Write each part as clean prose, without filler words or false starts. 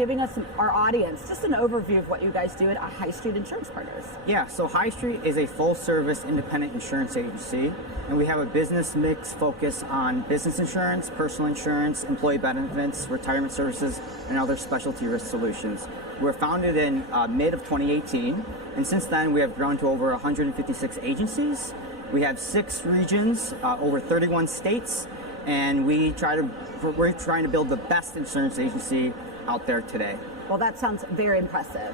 giving us, our audience, just an overview of what you guys do at High Street Insurance Partners. Yeah, so High Street is a full-service independent insurance agency, and we have a business mix focus on business insurance, personal insurance, employee benefits, retirement services, and other specialty risk solutions. We were founded in mid of 2018, and since then we have grown to over 156 agencies. We have 6 regions, over 31 states, and we're trying to build the best insurance agency out there today. Well, that sounds very impressive.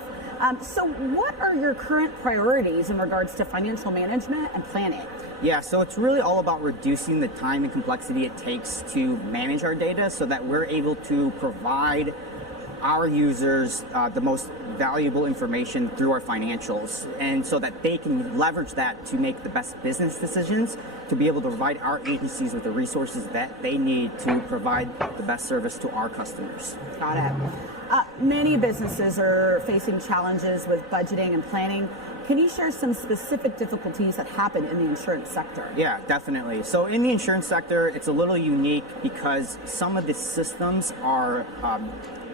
So what are your current priorities in regards to financial management and planning? Yeah, so it's really all about reducing the time and complexity it takes to manage our data so that we're able to provide our users the most valuable information through our financials, and so that they can leverage that to make the best business decisions, to be able to provide our agencies with the resources that they need to provide the best service to our customers. Got it. Many businesses are facing challenges with budgeting and planning. Can you share some specific difficulties that happen in the insurance sector? Yeah, definitely. So in the insurance sector, it's a little unique because some of the systems are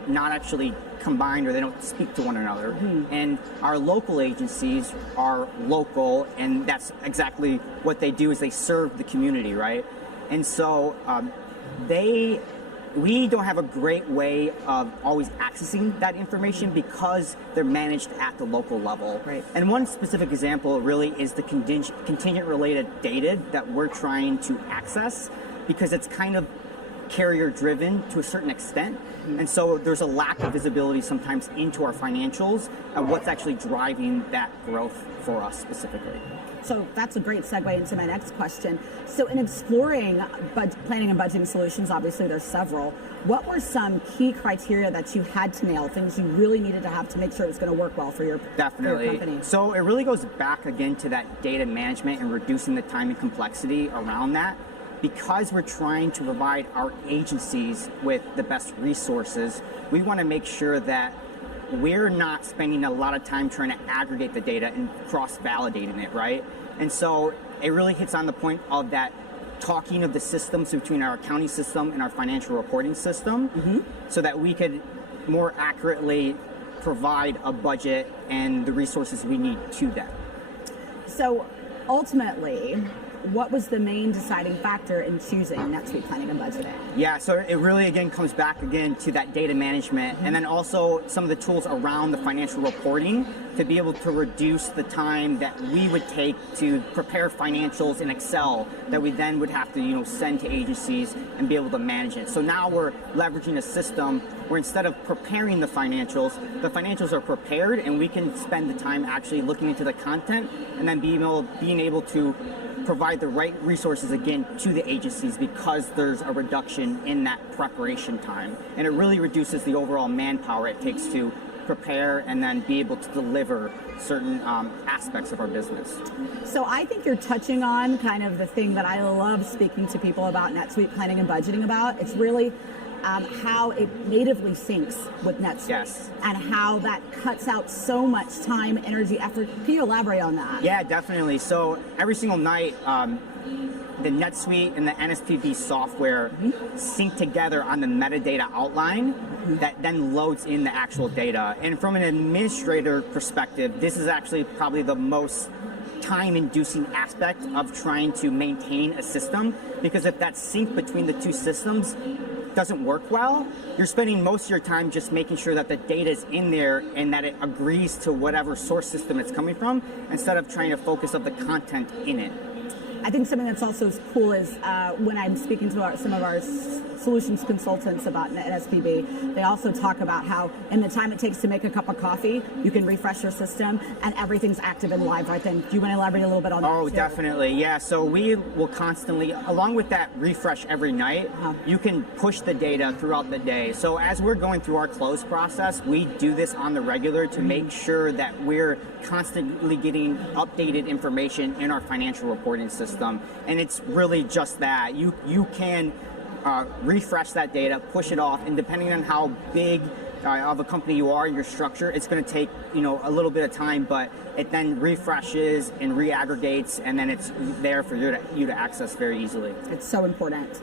not actually combined, or they don't speak to one another. And our local agencies are local, and that's exactly what they do, is they serve the community, right? And so we don't have a great way of always accessing that information because they're managed at the local level. Right. And one specific example really is the contingent related data that we're trying to access, because it's kind of carrier driven to a certain extent. And so there's a lack of visibility sometimes into our financials and what's actually driving that growth for us specifically. So that's a great segue into my next question. So in exploring planning and budgeting solutions, obviously there's several, what were some key criteria that you had to nail, things you really needed to have to make sure it was going to work well for your company? So it really goes back again to that data management and reducing the time and complexity around that. Because we're trying to provide our agencies with the best resources, we want to make sure that we're not spending a lot of time trying to aggregate the data and cross-validating it, right? And so it really hits on the point of that talking of the systems between our accounting system and our financial reporting system, so that we could more accurately provide a budget and the resources we need to them. So ultimately, what was the main deciding factor in choosing NetSuite Planning and Budgeting? Yeah, so it really again comes back again to that data management, and then also some of the tools around the financial reporting to be able to reduce the time that we would take to prepare financials in Excel that we then would have to send to agencies and be able to manage it. So now we're leveraging a system where instead of preparing the financials are prepared, and we can spend the time actually looking into the content and then being able to provide the right resources again to the agencies, because there's a reduction in that preparation time, and it really reduces the overall manpower it takes to prepare and then be able to deliver certain aspects of our business. So I think you're touching on kind of the thing that I love speaking to people about NetSuite Planning and Budgeting about. It's really how it natively syncs with NetSuite. Yes. And how that cuts out so much time, energy, effort. Can you elaborate on that? Yeah, definitely. So every single night, the NetSuite and the NSPB software sync together on the metadata outline that then loads in the actual data. And from an administrator perspective, this is actually probably the most time-inducing aspect of trying to maintain a system, because if that sync between the two systems doesn't work well, you're spending most of your time just making sure that the data is in there and that it agrees to whatever source system it's coming from, instead of trying to focus on the content in it. I think something that's also cool is when I'm speaking to some of our solutions consultants about NSPB, they also talk about how in the time it takes to make a cup of coffee, you can refresh your system and everything's active and live right then. Do you want to elaborate a little bit on that? Oh, definitely. Yeah. So we will constantly, along with that refresh every night, you can push the data throughout the day. So as we're going through our close process, we do this on the regular to make sure that we're constantly getting updated information in our financial reporting system. And it's really just that. You can refresh that data, push it off, and depending on how big of a company you are in your structure, it's going to take a little bit of time, but it then refreshes and reaggregates, and then it's there for you to access very easily. It's so important.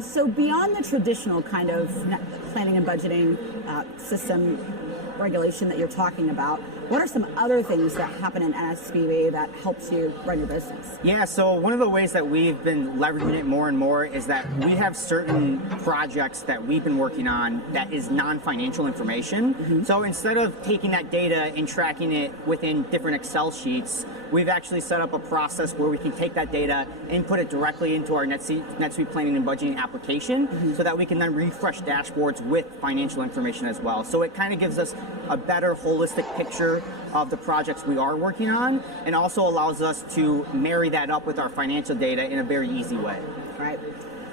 So beyond the traditional kind of planning and budgeting system regulation that you're talking about, what are some other things that happen in NSPB that helps you run your business? Yeah, so one of the ways that we've been leveraging it more and more is that we have certain projects that we've been working on that is non-financial information. So instead of taking that data and tracking it within different Excel sheets, we've actually set up a process where we can take that data and put it directly into our NetSuite planning and budgeting application so that we can then refresh dashboards with financial information as well. So it kind of gives us a better holistic picture of the projects we are working on, and also allows us to marry that up with our financial data in a very easy way. Right.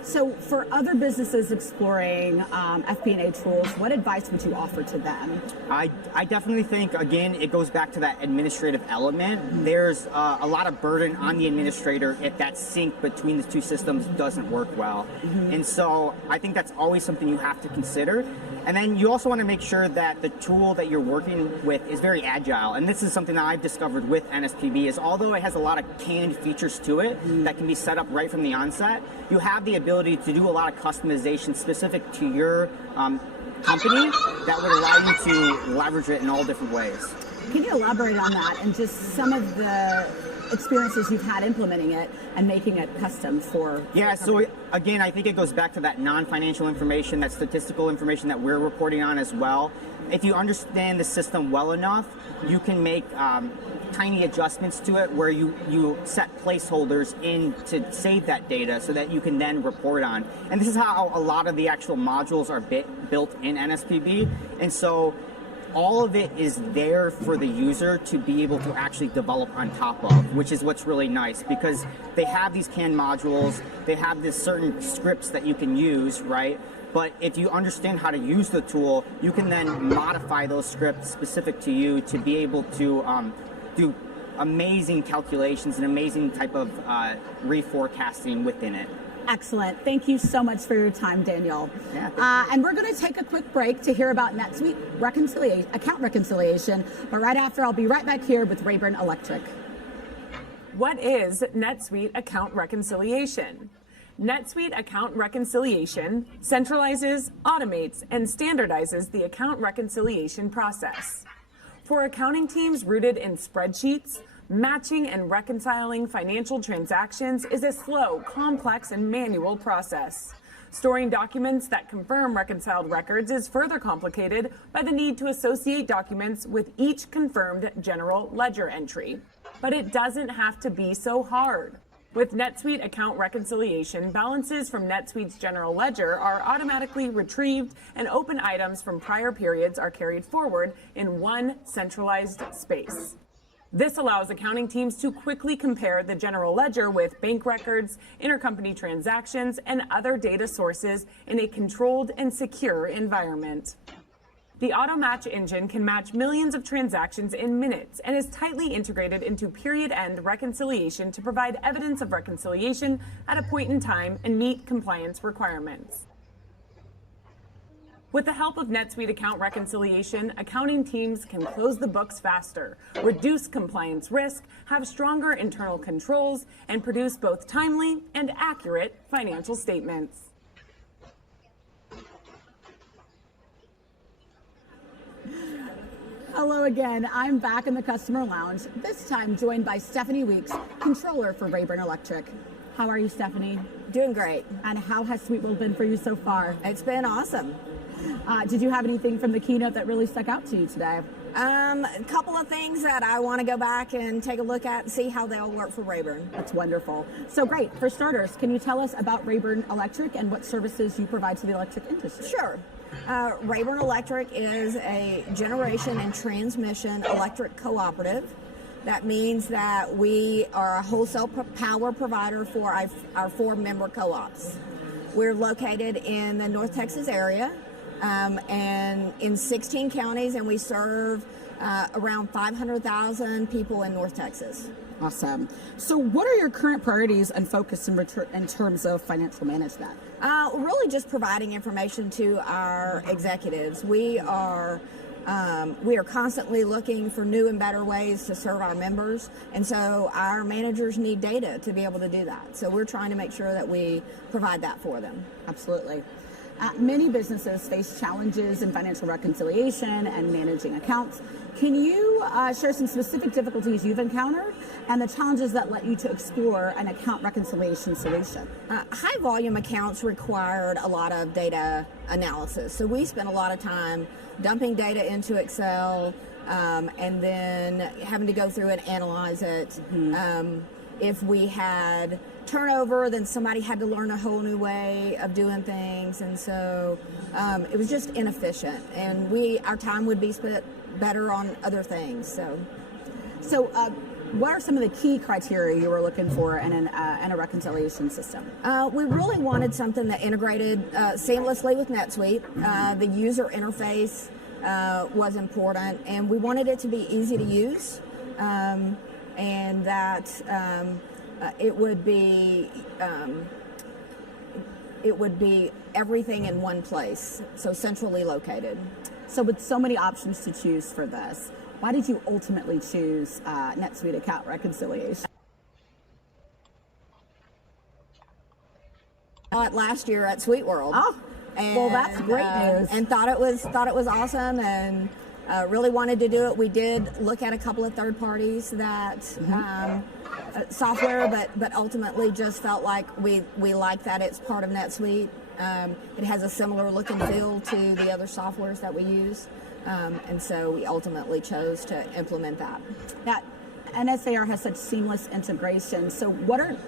So for other businesses exploring FP&A tools, what advice would you offer to them? I definitely think, again, it goes back to that administrative element. There's a lot of burden on the administrator if that sync between the two systems doesn't work well. And so I think that's always something you have to consider. And then you also want to make sure that the tool that you're working with is very agile. And this is something that I've discovered with NSPB is although it has a lot of canned features to it that can be set up right from the onset, you have the ability to do a lot of customization specific to your company that would allow you to leverage it in all different ways. Can you elaborate on that and just some of the experiences you've had implementing it and making it custom for? Yeah, so again, I think it goes back to that non-financial information, that statistical information that we're reporting on as well. If you understand the system well enough, you can make tiny adjustments to it where you set placeholders in to save that data so that you can then report on. And this is how a lot of the actual modules are built in NSPB. And so all of it is there for the user to be able to actually develop on top of, which is what's really nice because they have these canned modules, they have this certain scripts that you can use, right? But if you understand how to use the tool, you can then modify those scripts specific to you to be able to do amazing calculations and amazing type of reforecasting within it. Excellent. Thank you so much for your time, Daniel. Yeah, and we're going to take a quick break to hear about NetSuite account reconciliation. But right after, I'll be right back here with Rayburn Electric. What is NetSuite account reconciliation? NetSuite account reconciliation centralizes, automates, and standardizes the account reconciliation process. For accounting teams rooted in spreadsheets, matching and reconciling financial transactions is a slow, complex, and manual process. Storing documents that confirm reconciled records is further complicated by the need to associate documents with each confirmed general ledger entry. But it doesn't have to be so hard. With NetSuite account reconciliation, balances from NetSuite's general ledger are automatically retrieved and open items from prior periods are carried forward in one centralized space. This allows accounting teams to quickly compare the general ledger with bank records, intercompany transactions, and other data sources in a controlled and secure environment. The AutoMatch engine can match millions of transactions in minutes and is tightly integrated into period-end reconciliation to provide evidence of reconciliation at a point in time and meet compliance requirements. With the help of NetSuite account reconciliation, accounting teams can close the books faster, reduce compliance risk, have stronger internal controls, and produce both timely and accurate financial statements. Hello again. I'm back in the customer lounge, this time joined by Stephanie Weeks, controller for Rayburn Electric. How are you, Stephanie? Doing great. And how has SuiteWorld been for you so far? It's been awesome. Did you have anything from the keynote that really stuck out to you today? A couple of things that I want to go back and take a look at and see how they'll work for Rayburn. That's wonderful. So great. For starters, can you tell us about Rayburn Electric and what services you provide to the electric industry? Sure. Rayburn Electric is a generation and transmission electric cooperative. That means that we are a wholesale power provider for our 4 member co-ops. We're located in the North Texas area and in 16 counties, and we serve around 500,000 people in North Texas. Awesome. So what are your current priorities and focus in terms of financial management? Really just providing information to our executives. We are We are constantly looking for new and better ways to serve our members, and so our managers need data to be able to do that. So we're trying to make sure that we provide that for them. Absolutely. Many businesses face challenges in financial reconciliation and managing accounts. Can you share some specific difficulties you've encountered and the challenges that led you to explore an account reconciliation solution? High volume accounts required a lot of data analysis. So we spent a lot of time dumping data into Excel and then having to go through and analyze it. If we had turnover, then somebody had to learn a whole new way of doing things, and so it was just inefficient, and our time would be spent better on other things. So what are some of the key criteria you were looking for in a reconciliation system? We really wanted something that integrated seamlessly with NetSuite. The user interface was important, and we wanted it to be easy to use, and that it would be everything in one place, so centrally located. So with so many options to choose for this, why did you ultimately choose NetSuite account reconciliation? Last year at SuiteWorld. Oh, well, that's great news. And thought it was awesome, and really wanted to do it. We did look at a couple of third parties that software, but ultimately just felt like we like that it's part of NetSuite. It has a similar look and feel to the other softwares that we use, and so we ultimately chose to implement that. Now, NSAR has such seamless integration. So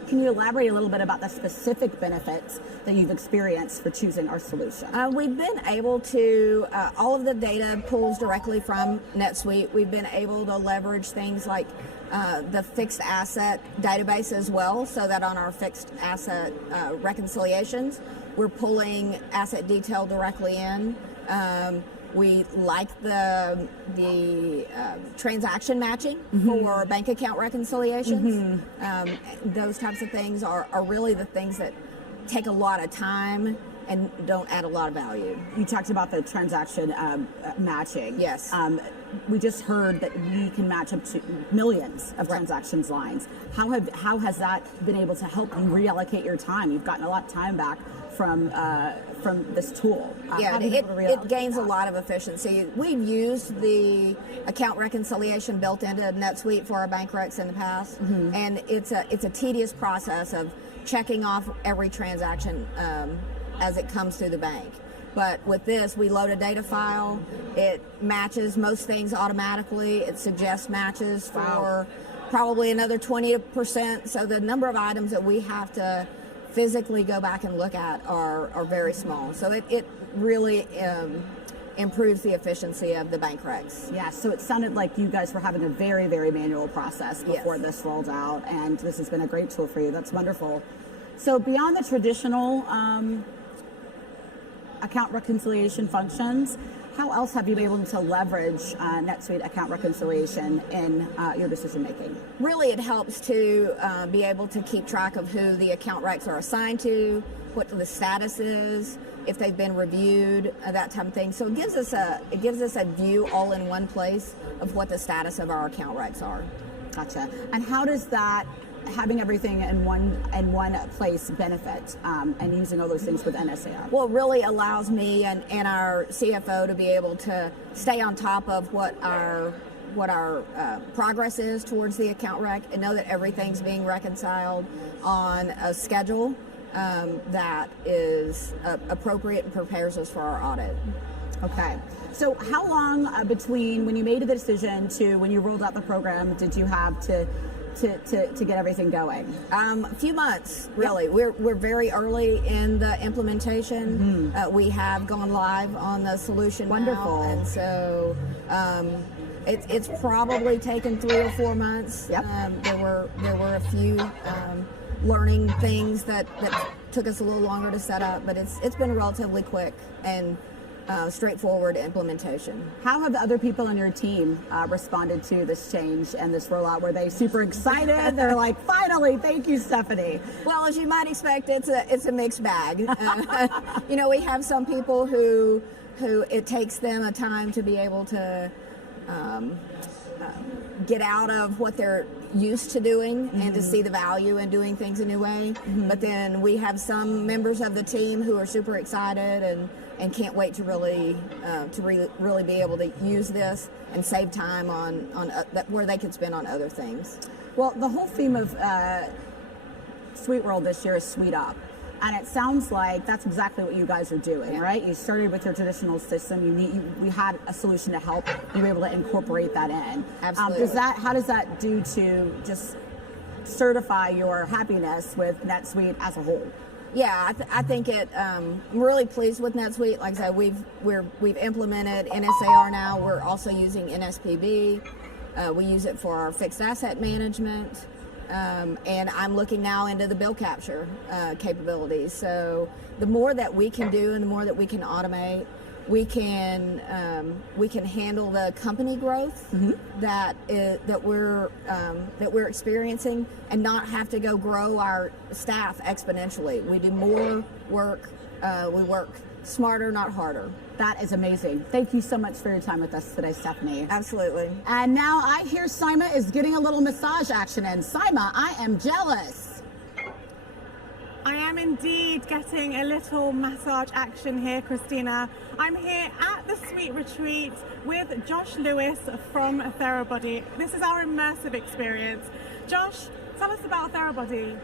can you elaborate a little bit about the specific benefits that you've experienced for choosing our solution? We've been able to, all of the data pulls directly from NetSuite. We've been able to leverage things like the fixed asset database as well, so that on our fixed asset reconciliations, we're pulling asset detail directly in. We like the transaction matching for bank account reconciliations. Those types of things are really the things that take a lot of time and don't add a lot of value. You talked about the transaction matching. Yes. We just heard that we can match up to millions of transactions lines. How has that been able to help you reallocate your time? You've gotten a lot of time back from this tool. Yeah, it gains a lot of efficiency. We've used the account reconciliation built into NetSuite for our bank recs in the past, and it's a tedious process of checking off every transaction as it comes through the bank. But with this, we load a data file. It matches most things automatically. It suggests matches for probably another 20%. So the number of items that we have to physically go back and look at are very small. So it really improves the efficiency of the bank recs. Yeah, so it sounded like you guys were having a very, very manual process before this rolled out, and this has been a great tool for you. That's wonderful. So beyond the traditional account reconciliation functions, how else have you been able to leverage NetSuite account reconciliation in your decision making? Really, it helps to be able to keep track of who the account recs are assigned to, what the status is, if they've been reviewed, that type of thing. So it gives us a view all in one place of what the status of our account recs are. Gotcha. And how does that, having everything in one place, benefit and using all those things with NSAR? Well, it really allows me and our CFO to be able to stay on top of what our progress is towards the account rec, and know that everything's being reconciled on a schedule that is appropriate and prepares us for our audit. Okay. So how long between when you made the decision to when you rolled out the program did you have to get everything going? A few months, really. Yep. We're very early in the implementation. We have gone live on the solution. Wonderful. Now, and so it's probably taken 3 or 4 months. Yep. There were a few learning things that took us a little longer to set up, but it's been relatively quick and straightforward implementation. How have other people on your team responded to this change and this rollout? Were they super excited? They're like, finally, thank you, Stephanie. Well, as you might expect, it's a mixed bag. We have some people who who it takes them a time to be able to get out of what they're used to doing and to see the value in doing things a new way. But then we have some members of the team who are super excited and can't wait to really be able to use this and save time on where they could spend on other things. Well, the whole theme of SuiteWorld this year is Suite Up. And it sounds like that's exactly what you guys are doing, right? You started with your traditional system. We had a solution to help you be able to incorporate that in. Absolutely. How does that do to just certify your happiness with NetSuite as a whole? Yeah, I think it. I'm really pleased with NetSuite. Like I said, we've implemented NSAR now. We're also using NSPB. We use it for our fixed asset management. And I'm looking now into the bill capture capabilities. So the more that we can do and the more that we can automate, we can handle the company growth that we're experiencing, and not have to go grow our staff exponentially. We do more work. We work smarter, not harder. That is amazing. Thank you so much for your time with us today, Stephanie. Absolutely. And now I hear Sima is getting a little massage action in. Sima, I am jealous. I am indeed getting a little massage action here, Christina. I'm here at the Suite Retreat with Josh Lewis from Therabody. This is our immersive experience. Josh, tell us about Therabody.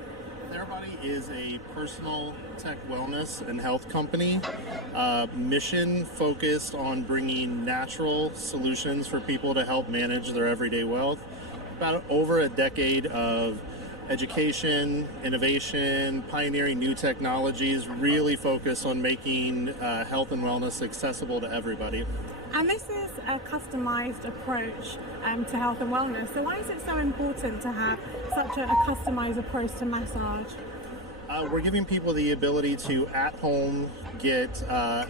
Therabody is a personal tech wellness and health company, mission focused on bringing natural solutions for people to help manage their everyday wealth. About over a decade of education, innovation, pioneering new technologies, really focused on making health and wellness accessible to everybody. And this is a customized approach to health and wellness. So why is it so important to have such a customized approach to massage? We're giving people the ability to, at home, get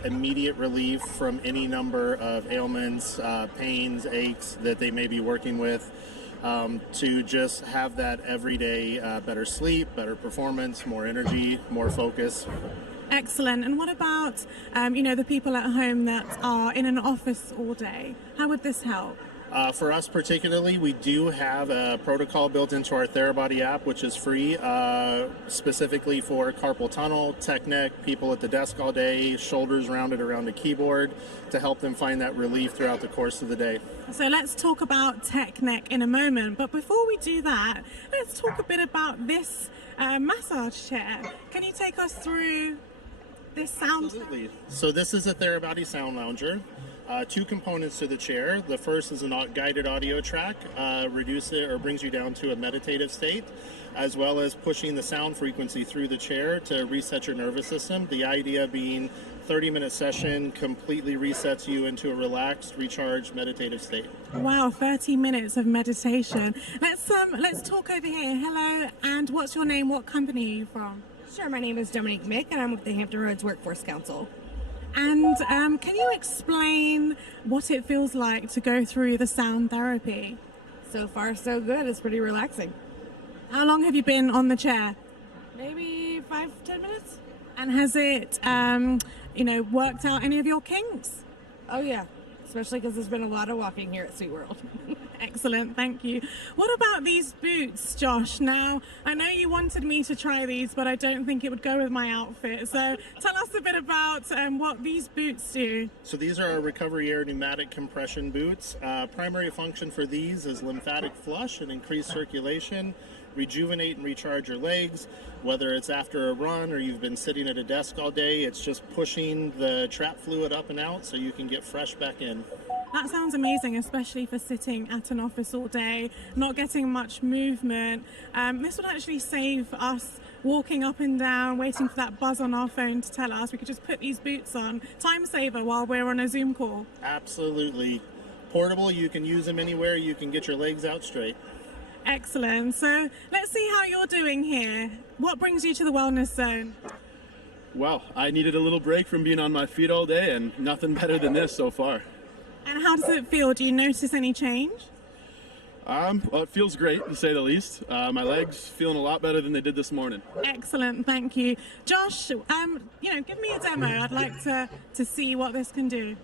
immediate relief from any number of ailments, pains, aches that they may be working with, to just have that everyday better sleep, better performance, more energy, more focus. Excellent. And what about, the people at home that are in an office all day? How would this help? For us particularly, we do have a protocol built into our Therabody app, which is free, specifically for carpal tunnel, tech neck, people at the desk all day, shoulders rounded around a keyboard, to help them find that relief throughout the course of the day. So let's talk about tech neck in a moment. But before we do that, let's talk a bit about this massage chair. Can you take us through this sound? Absolutely. So this is a Therabody Sound Lounger. Two components to the chair. The first is a guided audio track, brings you down to a meditative state, as well as pushing the sound frequency through the chair to reset your nervous system. The idea being 30-minute session completely resets you into a relaxed, recharged, meditative state. Wow, 30 minutes of meditation. Let's talk over here. Hello, and what's your name? What company are you from? Sure, my name is Dominique Mick, and I'm with the Hampton Roads Workforce Council. And can you explain what it feels like to go through the sound therapy? So far, so good. It's pretty relaxing. How long have you been on the chair? Maybe 5-10 minutes. And has it, worked out any of your kinks? Oh, yeah. Especially because there's been a lot of walking here at SuiteWorld. Excellent, thank you. What about these boots, Josh? Now, I know you wanted me to try these, but I don't think it would go with my outfit. So tell us a bit about what these boots do. So these are our Recovery Air pneumatic compression boots. Primary function for these is lymphatic flush and increased circulation, rejuvenate and recharge your legs. Whether it's after a run or you've been sitting at a desk all day, it's just pushing the trap fluid up and out so you can get fresh back in. That sounds amazing, especially for sitting at an office all day, not getting much movement. This would actually save us walking up and down, waiting for that buzz on our phone to tell us. We could just put these boots on. Time saver while we're on a Zoom call. Absolutely. Portable, you can use them anywhere. You can get your legs out straight. Excellent. So let's see how you're doing here. What brings you to the Wellness Zone? Well, I needed a little break from being on my feet all day, and nothing better than this so far. And how does it feel? Do you notice any change? Well, it feels great to say the least. My legs feeling a lot better than they did this morning. Excellent, thank you. Josh, give me a demo. I'd like to see what this can do.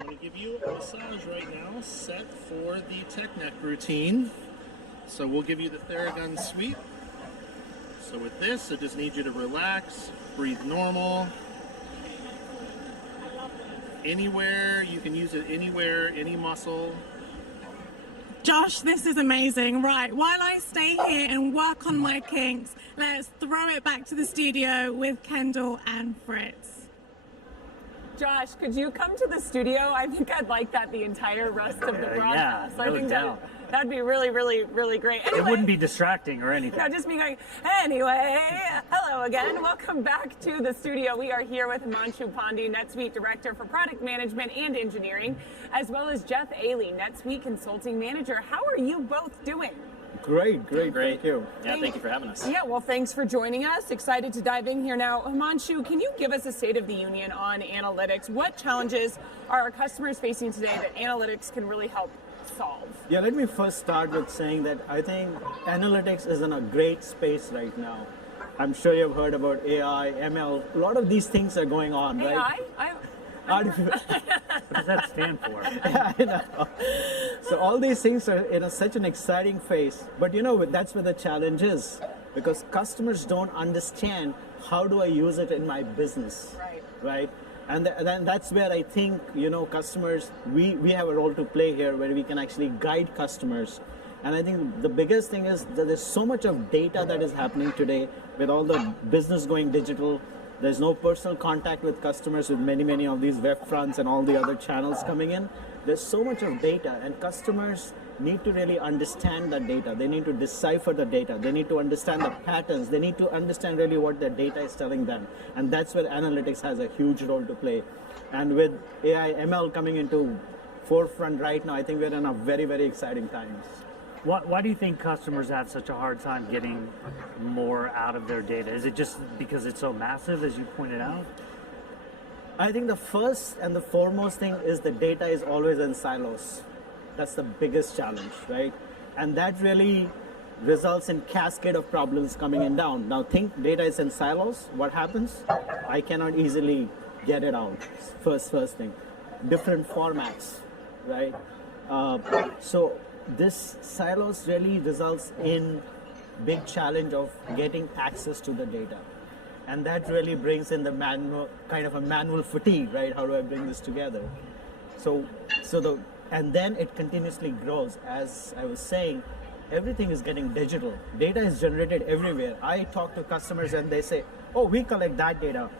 I'm going to give you a massage right now set for the tech neck routine. So we'll give you the Theragun sweep. So with this, I just need you to relax, breathe normal. Anywhere, you can use it anywhere, any muscle. Josh, this is amazing. Right, while I stay here and work on my kinks, let's throw it back to the studio with Kendall and Fritz. Josh, could you come to the studio? I think I'd like that the entire rest of the broadcast. I think that'd be really, really, really great. Anyway, it wouldn't be distracting or anything. No, just me going, anyway, hello again. Welcome back to the studio. We are here with Himanshu Pandey, NetSuite Director for Product Management and Engineering, as well as Jeff Ailey, NetSuite Consulting Manager. How are you both doing? Great. Thank you. Yeah, thank you for having us. Yeah, well, thanks for joining us. Excited to dive in here now. Himanshu, can you give us a state of the union on analytics? What challenges are our customers facing today that analytics can really help solve? Yeah, let me first start with saying that I think analytics is in a great space right now. I'm sure you've heard about AI, ML. A lot of these things are going on, right? AI? What does that stand for? I know. So all these things are in such an exciting phase. But that's where the challenge is. Because customers don't understand how do I use it in my business. Right? And then that's where I think, customers, we have a role to play here where we can actually guide customers. And I think the biggest thing is that there's so much of data that is happening today with all the business going digital. There's no personal contact with customers with many of these web fronts and all the other channels coming in. There's so much of data, and customers need to really understand that data. They need to decipher the data. They need to understand the patterns. They need to understand really what their data is telling them. And that's where analytics has a huge role to play. And with AI, ML coming into forefront right now, I think we're in a very, very exciting times. Why do you think customers have such a hard time getting more out of their data? Is it just because it's so massive, as you pointed out? I think the first and the foremost thing is the data is always in silos. That's the biggest challenge, right? And that really results in cascade of problems coming in down. Now think data is in silos. What happens? I cannot easily get it out. First thing. Different formats, right? So this silos really results in big challenge of getting access to the data. And that really brings in the manual fatigue, right? How do I bring this together? And then it continuously grows. As I was saying, everything is getting digital. Data is generated everywhere. I talk to customers and they say, oh, we collect that data.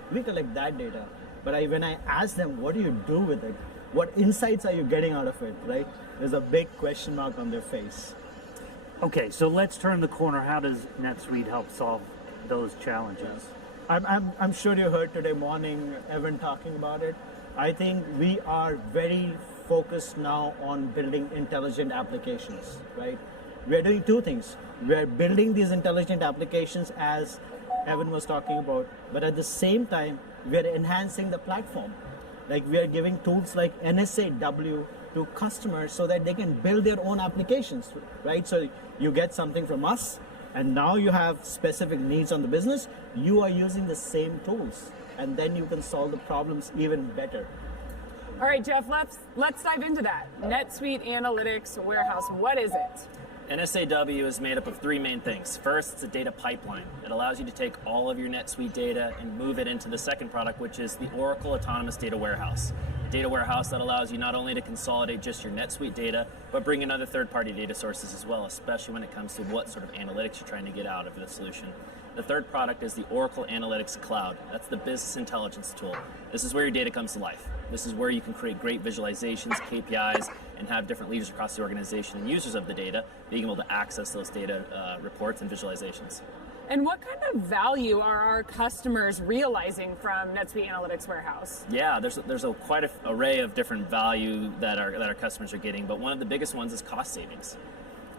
But when I ask them, what do you do with it? What insights are you getting out of it, right? There's a big question mark on their face. Okay, so let's turn the corner. How does NetSuite help solve those challenges? I'm sure you heard today morning Evan talking about it. I think we are very focused now on building intelligent applications, right? We're doing two things. We're building these intelligent applications as Evan was talking about, but at the same time, we're enhancing the platform. Like we are giving tools like NSAW to customers so that they can build their own applications, right? So you get something from us, and now you have specific needs on the business, you are using the same tools, and then you can solve the problems even better. All right, Jeff, let's dive into that. NetSuite Analytics Warehouse, what is it? NSAW is made up of three main things. First, it's a data pipeline. It allows you to take all of your NetSuite data and move it into the second product, which is the Oracle Autonomous Data Warehouse. A data warehouse that allows you not only to consolidate just your NetSuite data, but bring in other third-party data sources as well, especially when it comes to what sort of analytics you're trying to get out of the solution. The third product is the Oracle Analytics Cloud. That's the business intelligence tool. This is where your data comes to life. This is where you can create great visualizations, KPIs, and have different leaders across the organization and users of the data being able to access those data reports and visualizations. And what kind of value are our customers realizing from NetSuite Analytics Warehouse? Yeah, there's quite an array of different value that our customers are getting, but one of the biggest ones is cost savings.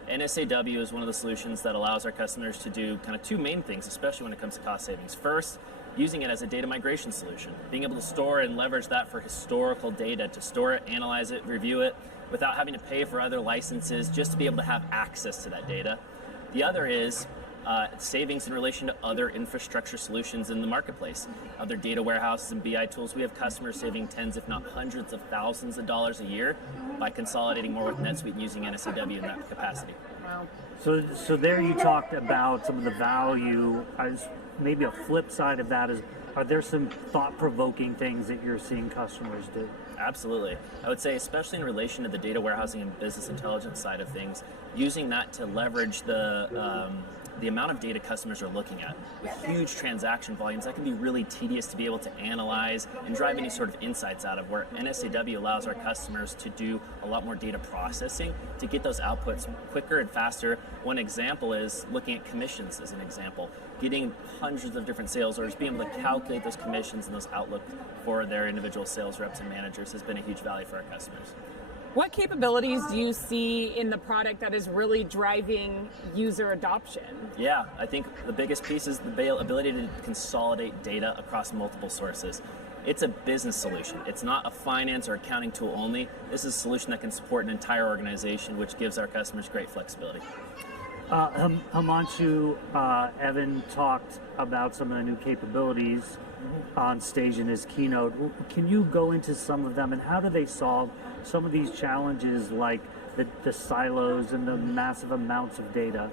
NSAW is one of the solutions that allows our customers to do kind of two main things, especially when it comes to cost savings. First, using it as a data migration solution, being able to store and leverage that for historical data, to store it, analyze it, review it, without having to pay for other licenses just to be able to have access to that data. The other is savings in relation to other infrastructure solutions in the marketplace, other data warehouses and BI tools. We have customers saving tens, if not hundreds of thousands of dollars a year by consolidating more with NetSuite and using NSAW in that capacity. Wow. So there you talked about some of the value. Maybe a flip side of that is, are there some thought-provoking things that you're seeing customers do? Absolutely. I would say, especially in relation to the data warehousing and business intelligence side of things, using that to leverage the amount of data customers are looking at. With huge transaction volumes, that can be really tedious to be able to analyze and drive any sort of insights out of, where NSAW allows our customers to do a lot more data processing to get those outputs quicker and faster. One example is looking at commissions as an example. Getting hundreds of different sales orders, being able to calculate those commissions and those outlooks for their individual sales reps and managers has been a huge value for our customers. What capabilities do you see in the product that is really driving user adoption? Yeah, I think the biggest piece is the ability to consolidate data across multiple sources. It's a business solution. It's not a finance or accounting tool only. This is a solution that can support an entire organization, which gives our customers great flexibility. Himanshu, Evan talked about some of the new capabilities on stage in his keynote. Can you go into some of them, and how do they solve some of these challenges, like the silos and the massive amounts of data?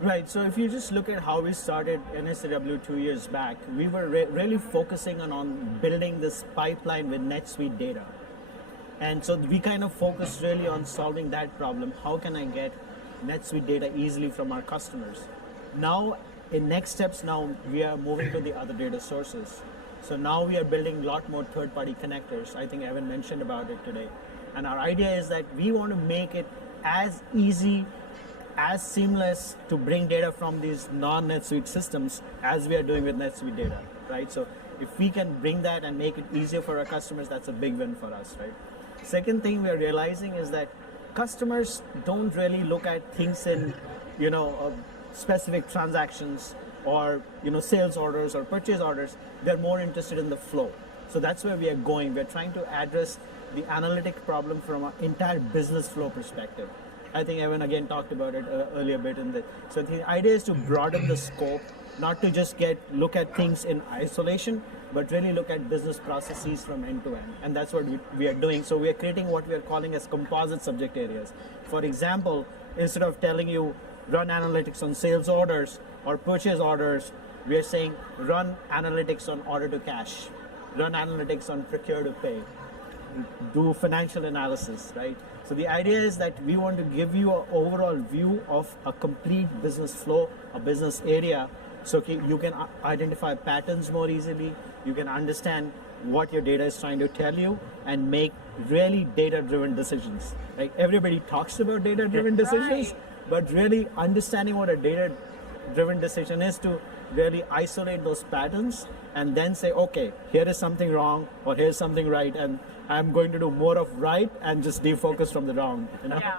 Right, so if you just look at how we started NSAW 2 years back, we were really focusing on building this pipeline with NetSuite data. And so we kind of focused really on solving that problem. How can I get NetSuite data easily from our customers? Now, in next steps, now we are moving to the other data sources. So now we are building a lot more third-party connectors. I think Evan mentioned about it today. And our idea is that we want to make it as easy, as seamless to bring data from these non-NetSuite systems as we are doing with NetSuite data, right? So if we can bring that and make it easier for our customers, that's a big win for us, right? Second thing we are realizing is that customers don't really look at things in, specific transactions or, sales orders or purchase orders. They're more interested in the flow. So that's where we are going. We're trying to address the analytic problem from an entire business flow perspective. I think Evan again talked about it earlier bit in the. So the idea is to broaden the scope, not to just look at things in isolation, but really look at business processes from end to end. And that's what we are doing. So we are creating what we are calling as composite subject areas. For example, instead of telling you run analytics on sales orders or purchase orders, we are saying run analytics on order to cash, run analytics on procure to pay, do financial analysis, right? So the idea is that we want to give you an overall view of a complete business flow, a business area, so you can identify patterns more easily, you can understand what your data is trying to tell you, and make really data-driven decisions. Like everybody talks about data-driven decisions, but really understanding what a data-driven decision is to really isolate those patterns and then say, okay, here is something wrong or here's something right, and I'm going to do more of right and just defocus from the wrong. Yeah.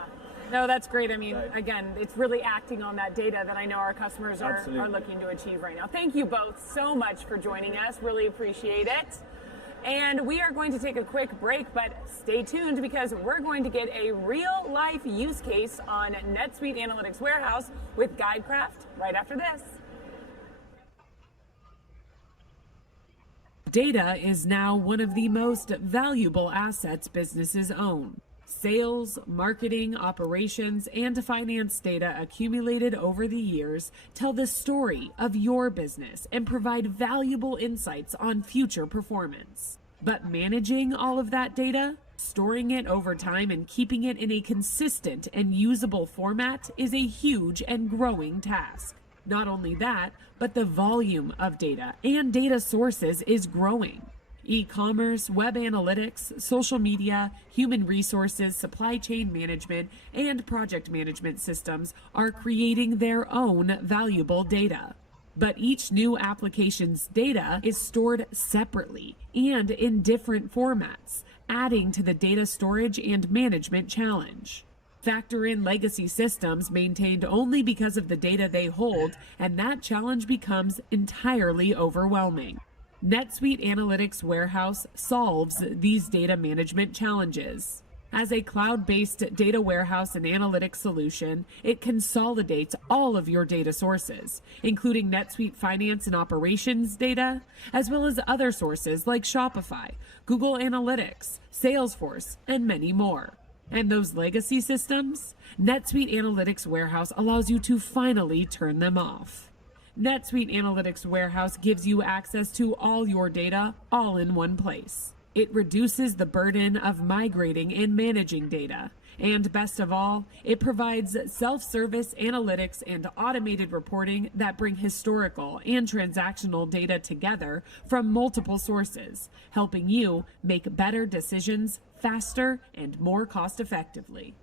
No, that's great. I mean, again, it's really acting on that data that I know our customers are looking to achieve right now. Thank you both so much for joining us. Really appreciate it. And we are going to take a quick break, but stay tuned because we're going to get a real life use case on NetSuite Analytics Warehouse with GuideCraft right after this. Data is now one of the most valuable assets businesses own. Sales, marketing, operations, and finance data accumulated over the years tell the story of your business and provide valuable insights on future performance. But managing all of that data, storing it over time, and keeping it in a consistent and usable format is a huge and growing task. Not only that, but the volume of data and data sources is growing. E-commerce, web analytics, social media, human resources, supply chain management, and project management systems are creating their own valuable data. But each new application's data is stored separately and in different formats, adding to the data storage and management challenge. Factor in legacy systems maintained only because of the data they hold, and that challenge becomes entirely overwhelming. NetSuite Analytics Warehouse solves these data management challenges. As a cloud-based data warehouse and analytics solution, it consolidates all of your data sources, including NetSuite finance and operations data, as well as other sources like Shopify, Google Analytics, Salesforce, and many more. And those legacy systems? NetSuite Analytics Warehouse allows you to finally turn them off. NetSuite Analytics Warehouse gives you access to all your data all in one place. It reduces the burden of migrating and managing data. And best of all, it provides self-service analytics and automated reporting that bring historical and transactional data together from multiple sources, helping you make better decisions faster and more cost-effectively.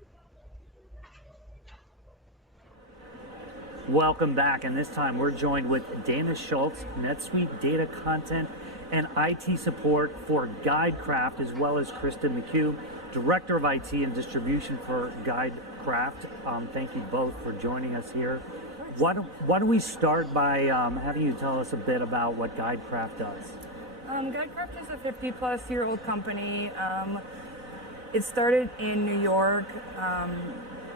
Welcome back, and this time we're joined with Dana Schultz, NetSuite Data Content and IT Support for GuideCraft, as well as Kristen McHugh, Director of IT and Distribution for GuideCraft. Thank you both for joining us here. Why don't we start by having you tell us a bit about what GuideCraft does? GuideCraft is a 50-plus-year-old company. It started in New York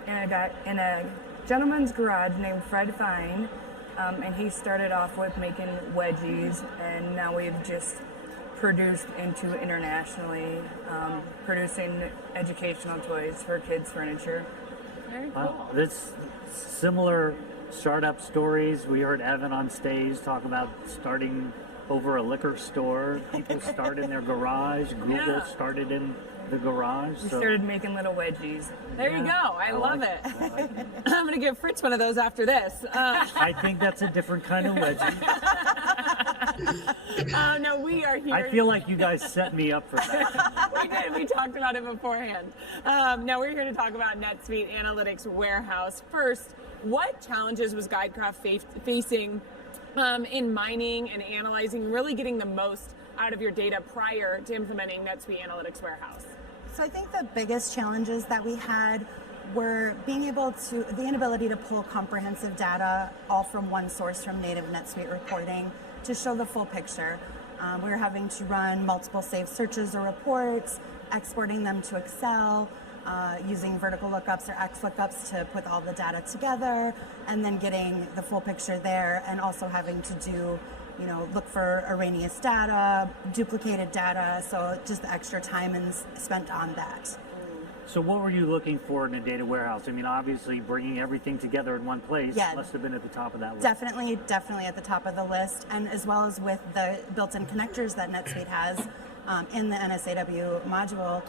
in a gentleman's garage named Fred Fine, and he started off with making wedgies, and now we've just produced into internationally, producing educational toys for kids' furniture. Very cool. This similar startup stories. We heard Evan on stage talk about starting over a liquor store. People start in their garage. Google started in the garage. We started making little wedgies. There you go. I love it. I'm going to give Fritz one of those after this. I think that's a different kind of wedgie. No, we are here. I feel like you guys set me up for that. We did. We talked about it beforehand. Now we're here to talk about NetSuite Analytics Warehouse. First, what challenges was GuideCraft facing in mining and analyzing, really getting the most out of your data prior to implementing NetSuite Analytics Warehouse? So I think the biggest challenges that we had were the inability to pull comprehensive data all from one source from native NetSuite reporting to show the full picture. We were having to run multiple saved searches or reports, exporting them to Excel, using vertical lookups or X lookups to put all the data together, and then getting the full picture there, and also having to do look for erroneous data, duplicated data, so just the extra time spent on that. So what were you looking for in a data warehouse? I mean, obviously bringing everything together in one place must have been at the top of that list. Definitely at the top of the list, and as well as with the built-in connectors that NetSuite has in the NSAW module,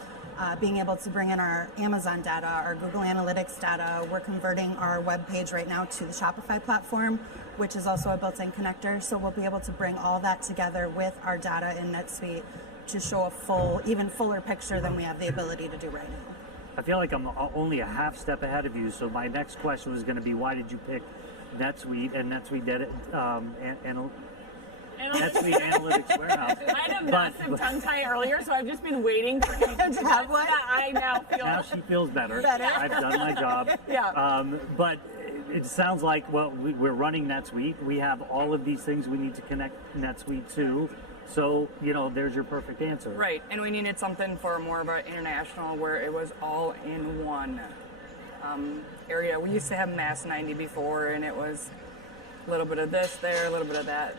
being able to bring in our Amazon data, our Google Analytics data. We're converting our web page right now to the Shopify platform, which is also a built-in connector. So we'll be able to bring all that together with our data in NetSuite to show a even fuller picture than we have the ability to do right now. I feel like I'm only a half step ahead of you. So my next question was going to be, why did you pick NetSuite and NetSuite Data NetSuite Analytics Warehouse? I had a massive tongue tie earlier, so I've just been waiting for him to have one. I now feel. Now she feels better. I've done my job. Yeah. But it sounds like, we're running NetSuite. We have all of these things we need to connect NetSuite to. So, there's your perfect answer. Right, and we needed something for more of an international where it was all in one area. We used to have Mass 90 before, and it was a little bit of this there, a little bit of that.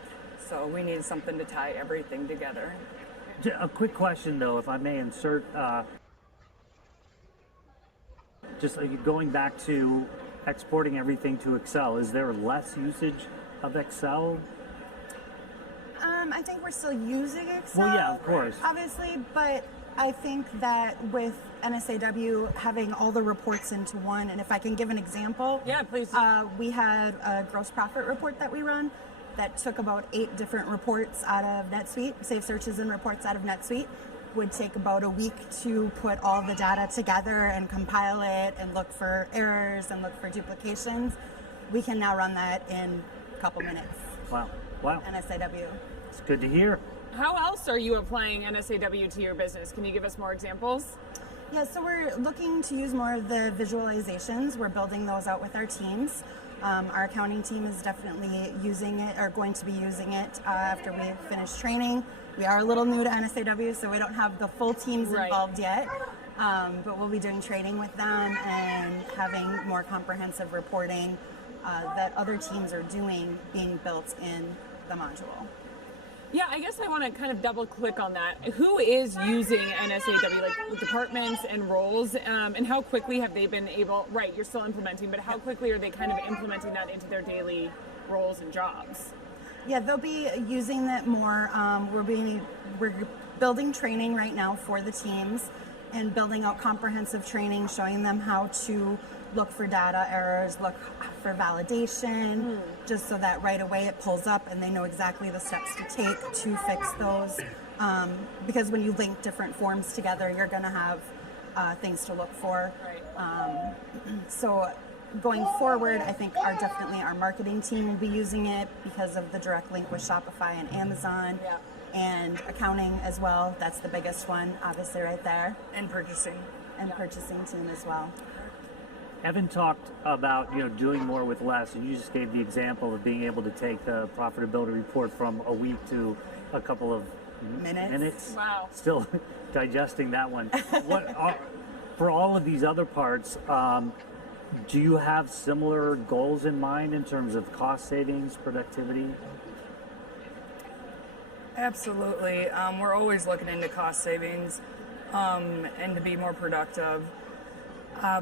So we needed something to tie everything together. A quick question, though, if I may insert, just going back to exporting everything to Excel, is there less usage of Excel? I think we're still using Excel. Well, yeah, of course. Obviously, but I think that with NSAW having all the reports into one, and if I can give an example. Yeah, please. We had a gross profit report that we run that took about 8 different reports out of NetSuite, save searches and reports out of NetSuite. Would take about a week to put all the data together and compile it and look for errors and look for duplications. We can now run that in a couple minutes. Wow. NSAW. It's good to hear. How else are you applying NSAW to your business? Can you give us more examples? Yeah, so we're looking to use more of the visualizations. We're building those out with our teams. Our accounting team is definitely using it, or going to be using it after we finish training. We are a little new to NSAW, so we don't have the full teams involved yet. But we'll be doing training with them and having more comprehensive reporting that other teams are doing being built in the module. Yeah, I guess I want to kind of double click on that. Who is using NSAW, like departments and roles, and how quickly have they been able, right, you're still implementing, but how quickly are they kind of implementing that into their daily roles and jobs? Yeah, they'll be using that more. We're building training right now for the teams and building out comprehensive training, showing them how to look for data errors, look for validation, just so that right away it pulls up and they know exactly the steps to take to fix those. Because when you link different forms together, you're going to have things to look for. Right. So going forward, I think our marketing team will be using it because of the direct link with Shopify and Amazon. Yeah. And accounting as well. That's the biggest one, obviously, right there. And purchasing. And purchasing team as well. Evan talked about doing more with less, and you just gave the example of being able to take the profitability report from a week to a couple of minutes. Wow. Still digesting that one. For all of these other parts, do you have similar goals in mind in terms of cost savings, productivity? Absolutely. We're always looking into cost savings and to be more productive.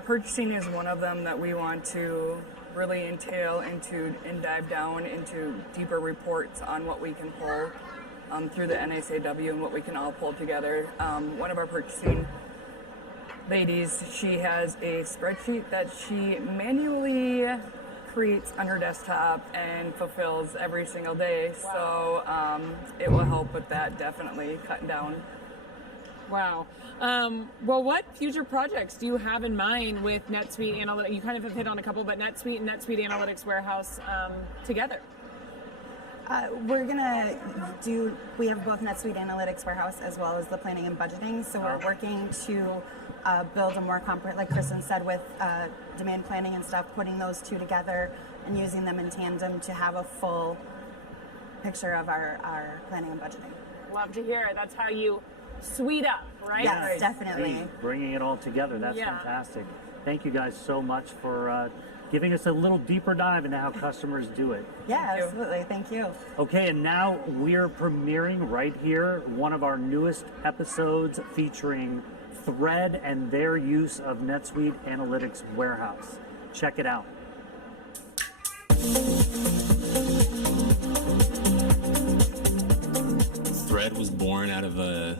Purchasing is one of them that we want to really entail into and dive down into deeper reports on what we can pull through the NSAW and what we can all pull together. One of our purchasing ladies, she has a spreadsheet that she manually creates on her desktop and fulfills every single day. Wow. So it will help with that, definitely cutting down. Wow. Well, what future projects do you have in mind with NetSuite Analytics? You kind of have hit on a couple, but NetSuite and NetSuite Analytics Warehouse together. We have both NetSuite Analytics Warehouse as well as the planning and budgeting. So we're working to build a more like Kristen said, with demand planning and stuff, putting those two together and using them in tandem to have a full picture of our planning and budgeting. Love to hear it. That's how you suite up, right? Yes, definitely. Hey, bringing it all together. That's fantastic. Thank you guys so much for giving us a little deeper dive into how customers do it. Yeah, absolutely. Thank you. Okay, and now we're premiering right here one of our newest episodes featuring Thread and their use of NetSuite Analytics Warehouse. Check it out. Thread was born out of a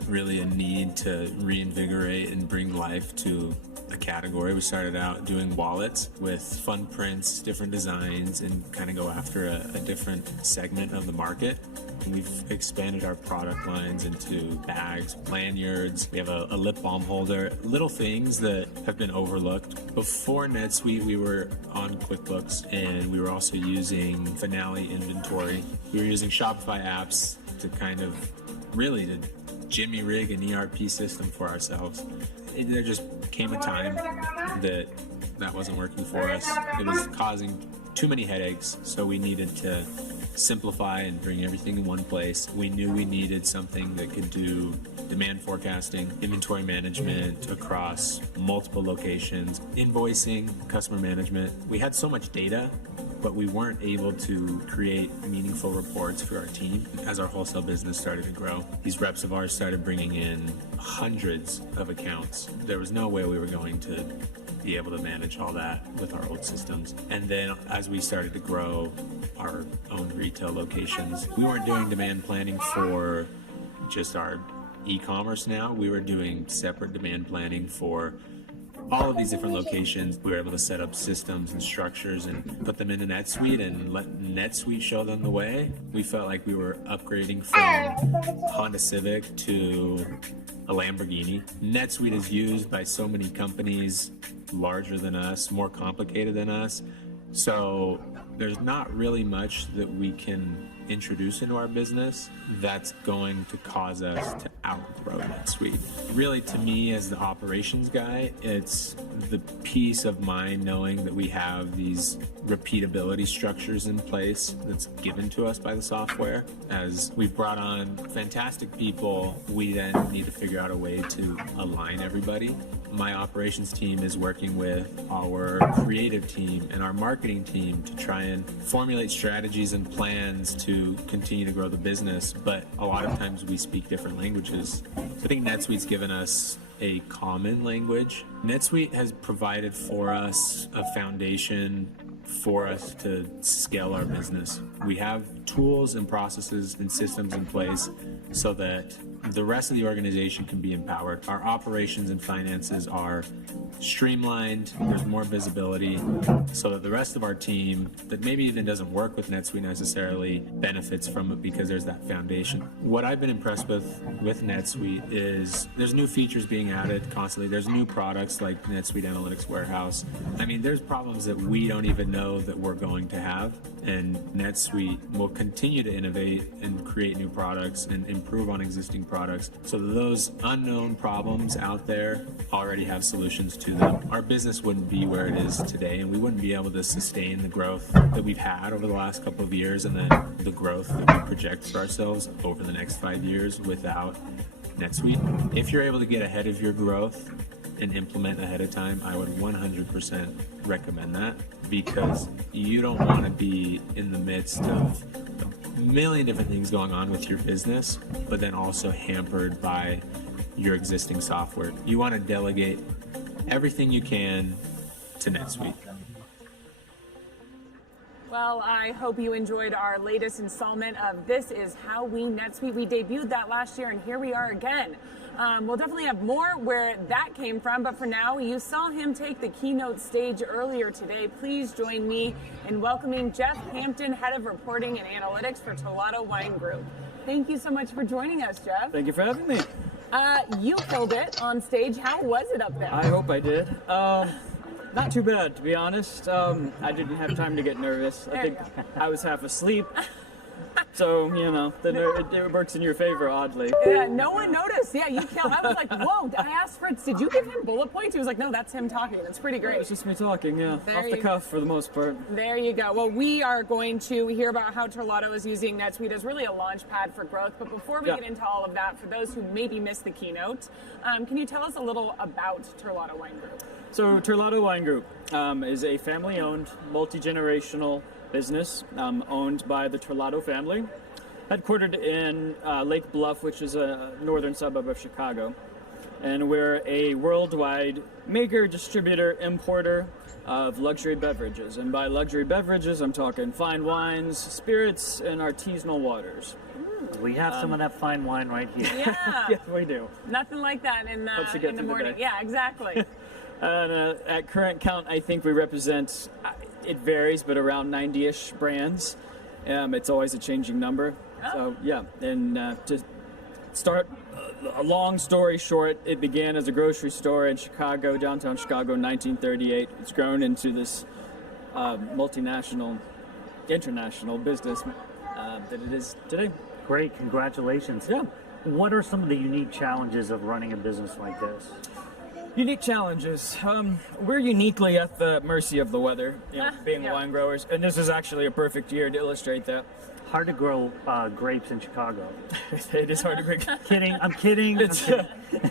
need to reinvigorate and bring life to a category. We started out doing wallets with fun prints, different designs, and kind of go after a different segment of the market. And we've expanded our product lines into bags, lanyards. We have a lip balm holder, little things that have been overlooked. Before NetSuite, we were on QuickBooks, and we were also using Finale inventory. We were using Shopify apps to kind of to jimmy rig an ERP system for ourselves. There just came a time that wasn't working for us. It was causing too many headaches, so we needed to simplify and bring everything in one place. We knew we needed something that could do demand forecasting, inventory management across multiple locations, invoicing, customer management. We had so much data, but we weren't able to create meaningful reports for our team. As our wholesale business started to grow, these reps of ours started bringing in hundreds of accounts. There was no way we were going to be able to manage all that with our old systems. And then as we started to grow our own retail locations, we weren't doing demand planning for just our e-commerce now. We were doing separate demand planning for all of these different locations. We were able to set up systems and structures and put them into NetSuite and let NetSuite show them the way. We felt like we were upgrading from Honda Civic to a Lamborghini. NetSuite is used by so many companies larger than us, more complicated than us. So there's not really much that we can introduce into our business that's going to cause us to outgrow NetSuite. Really, to me, as the operations guy, it's the peace of mind knowing that we have these repeatability structures in place that's given to us by the software. As we've brought on fantastic people, we then need to figure out a way to align everybody. My operations team is working with our creative team and our marketing team to try and formulate strategies and plans to continue to grow the business, but a lot of times we speak different languages. So I think NetSuite's given us a common language. NetSuite has provided for us a foundation for us to scale our business. We have tools and processes and systems in place so that the rest of the organization can be empowered. Our operations and finances are streamlined, there's more visibility, so that the rest of our team that maybe even doesn't work with NetSuite necessarily benefits from it because there's that foundation. What I've been impressed with NetSuite is there's new features being added constantly. There's new products like NetSuite Analytics Warehouse. I mean, there's problems that we don't even know that we're going to have, and NetSuite will continue to innovate and create new products and improve on existing products so that those unknown problems out there already have solutions to them. Our business wouldn't be where it is today, and we wouldn't be able to sustain the growth that we've had over the last couple of years and then the growth that we project for ourselves over the next 5 years without NetSuite. If you're able to get ahead of your growth and implement ahead of time, I would 100% recommend that, because you don't want to be in the midst of a million different things going on with your business, but then also hampered by your existing software. You want to delegate everything you can to NetSuite. Well, I hope you enjoyed our latest installment of This Is How We NetSuite. We debuted that last year, and here we are again. We'll definitely have more where that came from, but for now, you saw him take the keynote stage earlier today. Please join me in welcoming Jeff Hampton, Head of Reporting and Analytics for Torlato Wine Group. Thank you so much for joining us, Jeff. Thank you for having me. You killed it on stage. How was it up there? I hope I did. Not too bad, to be honest. I didn't have time to get nervous. I think I was half asleep. So, you know, it works in your favor, oddly. Yeah, no one noticed. Yeah, you killed. I was like, whoa, I asked Fritz, did you give him bullet points? He was like, no, that's him talking. That's pretty great. It's just me talking, yeah. There Off the you cuff for the most part. There you go. Well, we are going to hear about how Torlato is using NetSuite as really a launch pad for growth. But before we get into all of that, for those who maybe missed the keynote, can you tell us a little about Torlato Wine Group? So, Torlato Wine Group is a family-owned, multi-generational business owned by the Torlato family, headquartered in Lake Bluff, which is a northern suburb of Chicago. And we're a worldwide maker, distributor, importer of luxury beverages. And by luxury beverages, I'm talking fine wines, spirits, and artisanal waters. We have some of that fine wine right here. Yeah. Yes, we do. Nothing like that in the morning. Day. Yeah, exactly. And at current count, I think we represent, it varies, but around 90-ish brands. It's always a changing number. Oh. So, yeah. And to start a long story short, it began as a grocery store in Chicago, downtown Chicago in 1938. It's grown into this multinational, international business that it is today. Great, congratulations. Yeah. What are some of the unique challenges of running a business like this? Unique challenges. We're uniquely at the mercy of the weather, being wine growers, and this is actually a perfect year to illustrate that. Hard to grow grapes in Chicago. It is hard to grow. I'm kidding.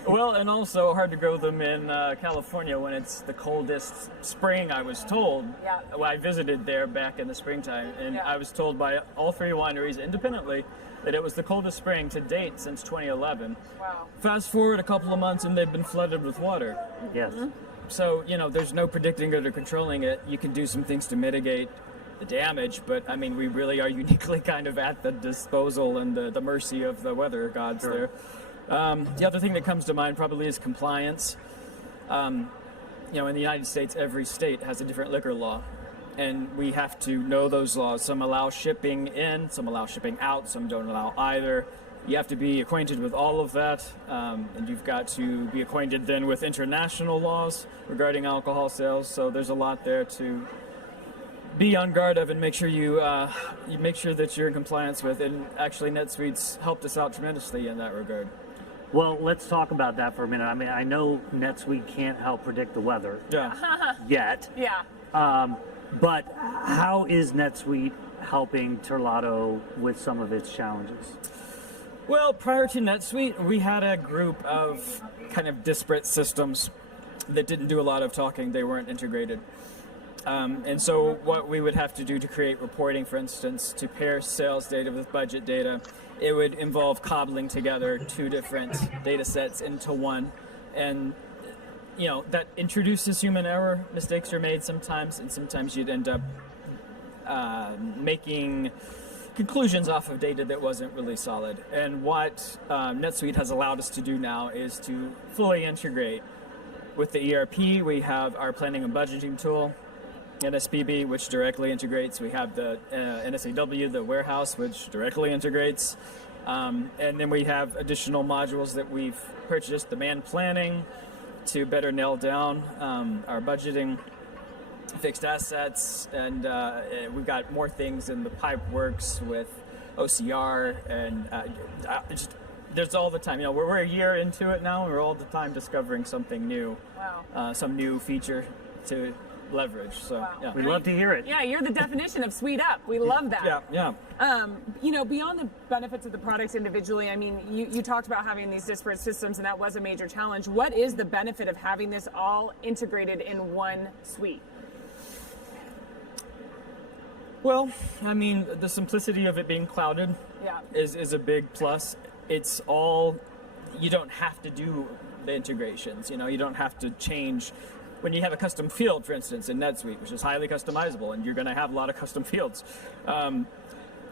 Well, and also hard to grow them in California when it's the coldest spring, I was told. Yeah. Well, I visited there back in the springtime, and I was told by all three wineries independently that it was the coldest spring to date since 2011. Wow. Fast forward a couple of months and they've been flooded with water. Yes. So, you know, there's no predicting it or controlling it. You can do some things to mitigate the damage, but I mean, we really are uniquely kind of at the disposal and the mercy of the weather gods there. The other thing that comes to mind probably is compliance. You know, in the United States, every state has a different liquor law, and we have to know those laws. Some allow shipping in, some allow shipping out, some don't allow either. You have to be acquainted with all of that, and you've got to be acquainted then with international laws regarding alcohol sales. So there's a lot there to be on guard of and make sure you make sure that you're in compliance with. And actually, NetSuite's helped us out tremendously in that regard. Well, let's talk about that for a minute. I mean, I know NetSuite can't help predict the weather yet. Yeah. But how is NetSuite helping Terlato with some of its challenges? Well, prior to NetSuite, we had a group of kind of disparate systems that didn't do a lot of talking. They weren't integrated. And so what we would have to do to create reporting, for instance, to pair sales data with budget data, it would involve cobbling together two different data sets into one. And, you know, that introduces human error. Mistakes are made sometimes, and sometimes you'd end up making conclusions off of data that wasn't really solid. And what NetSuite has allowed us to do now is to fully integrate. With the ERP, we have our planning and budgeting tool, NSPB, which directly integrates. We have the NSAW, the warehouse, which directly integrates. And then we have additional modules that we've purchased, demand planning, to better nail down our budgeting, fixed assets, and we've got more things in the pipe works with OCR, and there's all the time. You know, we're a year into it now, and we're all the time discovering something new, some new feature to leverage. So yeah, we'd love to hear it. Yeah, you're the definition of Suite Up. We love that. Yeah. You know, beyond the benefits of the products individually, I mean, you talked about having these disparate systems, and that was a major challenge. What is the benefit of having this all integrated in one suite? Well, I mean, the simplicity of it being clouded is a big plus. It's all, you don't have to do the integrations, you know, you don't have to change. When you have a custom field, for instance, in NetSuite, which is highly customizable, and you're going to have a lot of custom fields,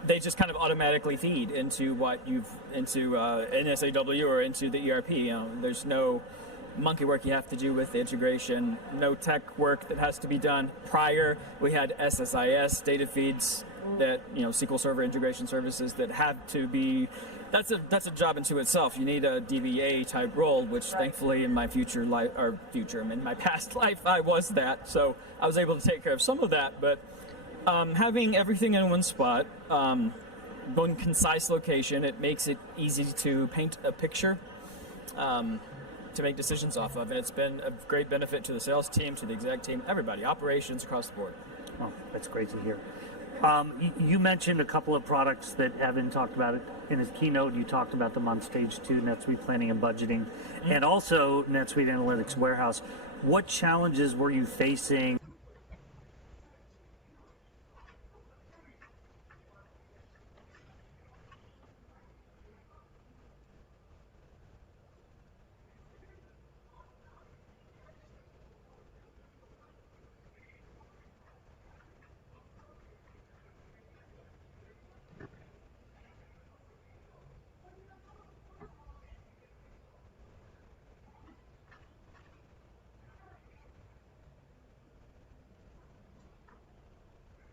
they just kind of automatically feed into NSAW or into the ERP. You know, there's no monkey work you have to do with the integration, no tech work that has to be done. Prior, we had SSIS data feeds that, you know, SQL Server integration services that had to be. That's a job into itself. You need a DBA type role, which thankfully in my in my past life I was that, so I was able to take care of some of that. But having everything in one spot, one concise location, it makes it easy to paint a picture to make decisions off of, and it's been a great benefit to the sales team, to the exec team, everybody, operations across the board. Oh, that's great to hear. You mentioned a couple of products that Evan talked about in his keynote. You talked about them on stage 2, NetSuite Planning and Budgeting, and also NetSuite Analytics Warehouse. What challenges were you facing?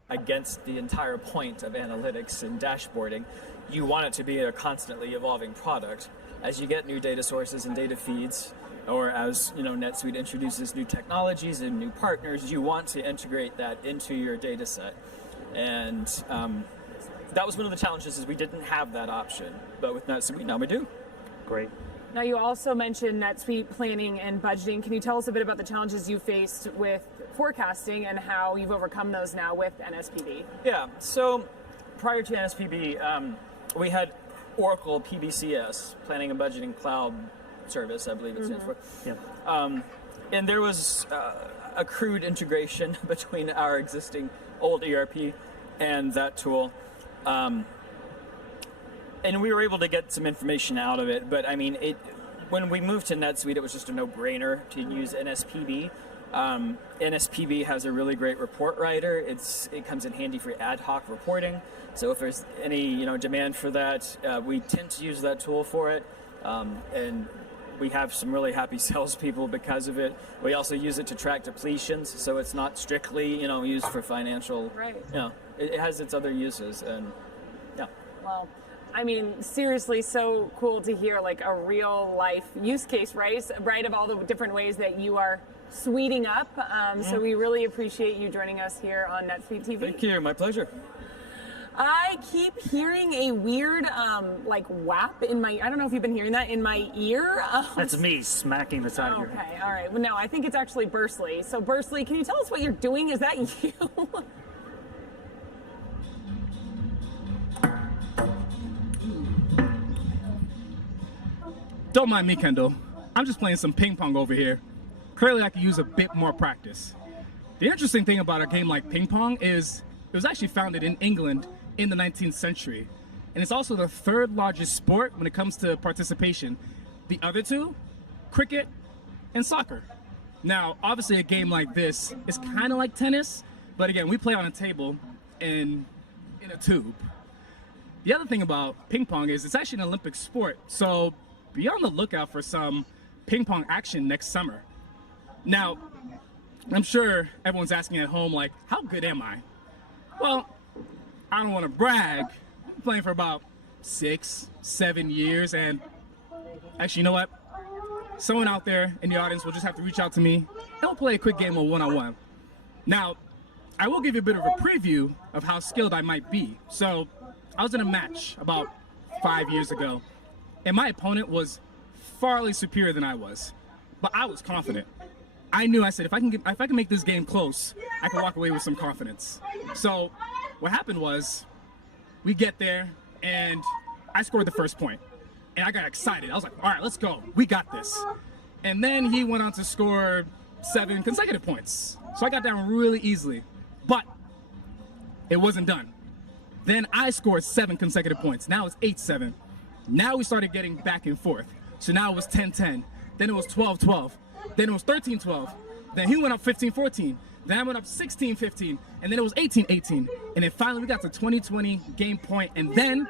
Against the entire point of analytics and dashboarding, you want it to be a constantly evolving product. As you get new data sources and data feeds, or as, you know, NetSuite introduces new technologies and new partners, you want to integrate that into your data set. And that was one of the challenges, is we didn't have that option, but with NetSuite now we do. Great. Now, you also mentioned NetSuite Planning and Budgeting. Can you tell us a bit about the challenges you faced with forecasting and how you've overcome those now with NSPB? Yeah, so prior to NSPB, we had Oracle PBCS, Planning and Budgeting Cloud Service, I believe it stands for. Yep. And there was a crude integration between our existing old ERP and that tool. And we were able to get some information out of it, but I mean, when we moved to NetSuite, it was just a no-brainer to use NSPB. NSPB has a really great report writer. It comes in handy for ad hoc reporting. So if there's any, you know, demand for that, we tend to use that tool for it, and we have some really happy salespeople because of it. We also use it to track depletions, so it's not strictly, you know, used for financial. Right. You know, it has its other uses, and yeah. Well, I mean, seriously, so cool to hear like a real life use case, right? Of all the different ways that you are suiting up. So we really appreciate you joining us here on NetSuite TV. Thank you, my pleasure. I keep hearing a weird, like whap in my. I don't know if you've been hearing that in my ear. That's me smacking the side of your head. Okay, all right. Well, no, I think it's actually Bursley. So, Bursley, can you tell us what you're doing? Is that you? Don't mind me, Kendall. I'm just playing some ping pong over here. Clearly, I could use a bit more practice. The interesting thing about a game like ping pong is it was actually founded in England in the 19th century. And it's also the third largest sport when it comes to participation. The other two, cricket and soccer. Now, obviously a game like this is kind of like tennis, but again, we play on a table and in a tube. The other thing about ping pong is it's actually an Olympic sport, so be on the lookout for some ping pong action next summer. Now, I'm sure everyone's asking at home, like, how good am I? Well, I don't want to brag. I've been playing for about 6, 7 years, and actually, you know what? Someone out there in the audience will just have to reach out to me, and we'll play a quick game of one-on-one. Now, I will give you a bit of a preview of how skilled I might be. So, I was in a match about 5 years ago, and my opponent was farly superior than I was, but I was confident. I knew, I said, if I can make this game close, I can walk away with some confidence. So what happened was, we get there, and I scored the first point, and I got excited. I was like, all right, let's go. We got this. And then he went on to score 7 consecutive points. So I got down really easily, but it wasn't done. Then I scored 7 consecutive points. Now it's 8-7. Now we started getting back and forth. So now it was 10-10. Then it was 12-12. Then it was 13-12. Then he went up 15-14. Then I went up 16-15. And then it was 18-18. And then finally we got to 20-20 game point. And then,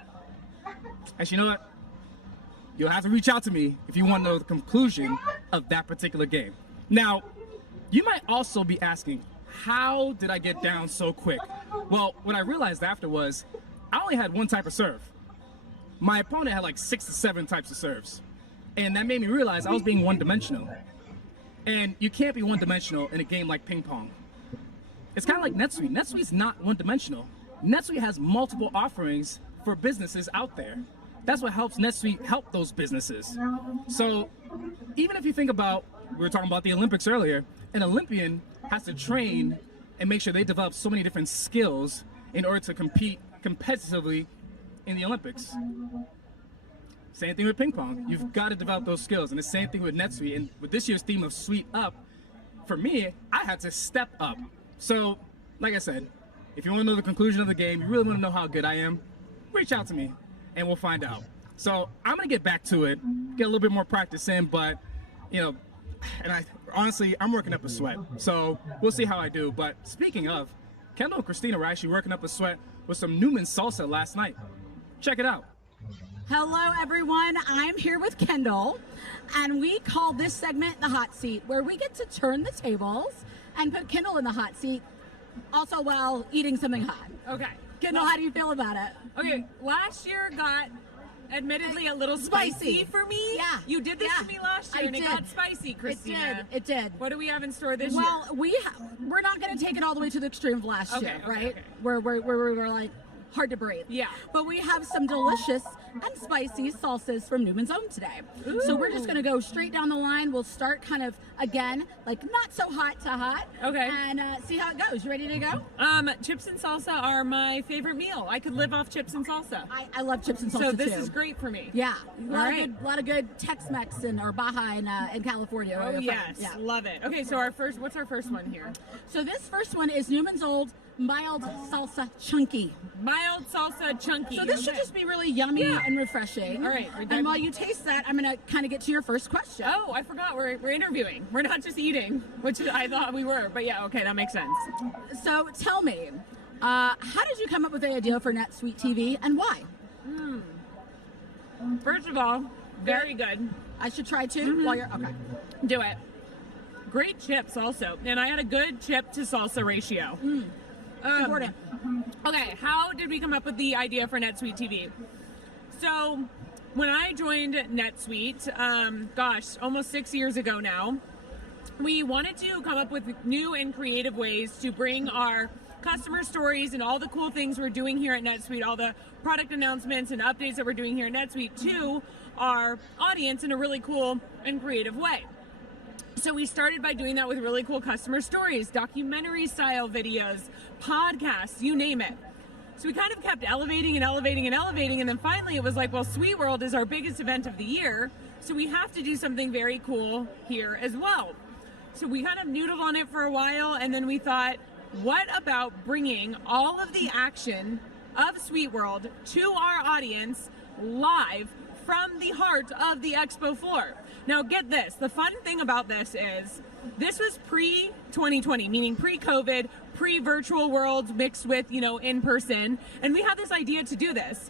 actually, you know what? You'll have to reach out to me if you want to know the conclusion of that particular game. Now, you might also be asking, how did I get down so quick? Well, what I realized after was, I only had one type of serve. My opponent had like 6 to 7 types of serves. And that made me realize I was being one-dimensional. And you can't be one-dimensional in a game like ping pong. It's kind of like NetSuite. NetSuite's not one-dimensional. NetSuite has multiple offerings for businesses out there. That's what helps NetSuite help those businesses. So even if you think about, we were talking about the Olympics earlier, an Olympian has to train and make sure they develop so many different skills in order to compete competitively in the Olympics. Same thing with ping pong. You've got to develop those skills. And the same thing with NetSuite. And with this year's theme of Suite Up, for me, I had to step up. So, like I said, if you want to know the conclusion of the game, you really want to know how good I am, reach out to me and we'll find out. So I'm going to get back to it, get a little bit more practice in, but, you know, and honestly, I'm working up a sweat. So we'll see how I do. But speaking of, Kendall and Christina were actually working up a sweat with some Newman salsa last night. Check it out. Hello, everyone. I'm here with Kendall, and we call this segment the hot seat, where we get to turn the tables and put Kendall in the hot seat, also while eating something hot. Okay. Kendall, how do you feel about it? Okay, last year got admittedly a little spicy for me. Yeah. You did this to me last year, and it got spicy, Christina. It did. What do we have in store this year? Well, we're not going to take it all the way to the extreme of last year, right? Okay. Where we were like, hard to breathe. Yeah. But we have some delicious and spicy salsas from Newman's Own today. Ooh. So we're just going to go straight down the line. We'll start kind of, again, like not so hot to hot. Okay. And see how it goes. You ready to go? Chips and salsa are my favorite meal. I could live off chips and salsa. I love chips and salsa So this too. is great for me. Yeah. A All lot of good Tex-Mex or Baja in California. Oh, yes. Yeah. Love it. Okay, so what's our first one here? So this first one is Newman's Old Mild Salsa Chunky. Mild salsa chunky. So this should just be really yummy and refreshing. All right. And while you taste that, I'm going to kind of get to your first question. Oh, I forgot. We're interviewing. We're not just eating, which I thought we were. But yeah, okay, that makes sense. So tell me, how did you come up with the idea for NetSuite TV and why? First of all, very good. I should try too while you're, okay. Do it. Great chips also. And I had a good chip to salsa ratio. Important. Okay, how did we come up with the idea for NetSuite TV? So, when I joined NetSuite, almost 6 years ago now, we wanted to come up with new and creative ways to bring our customer stories and all the cool things we're doing here at NetSuite, all the product announcements and updates that we're doing here at NetSuite to our audience in a really cool and creative way. So we started by doing that with really cool customer stories, documentary style videos, podcasts, you name it. So we kind of kept elevating and elevating and elevating, and then finally it was like, well, SuiteWorld is our biggest event of the year, so we have to do something very cool here as well. So we kind of noodled on it for a while, and then we thought, what about bringing all of the action of SuiteWorld to our audience live from the heart of the expo floor? Now get this, the fun thing about this is, this was pre-2020, meaning pre-COVID, pre-virtual world mixed with, in person, and we had this idea to do this.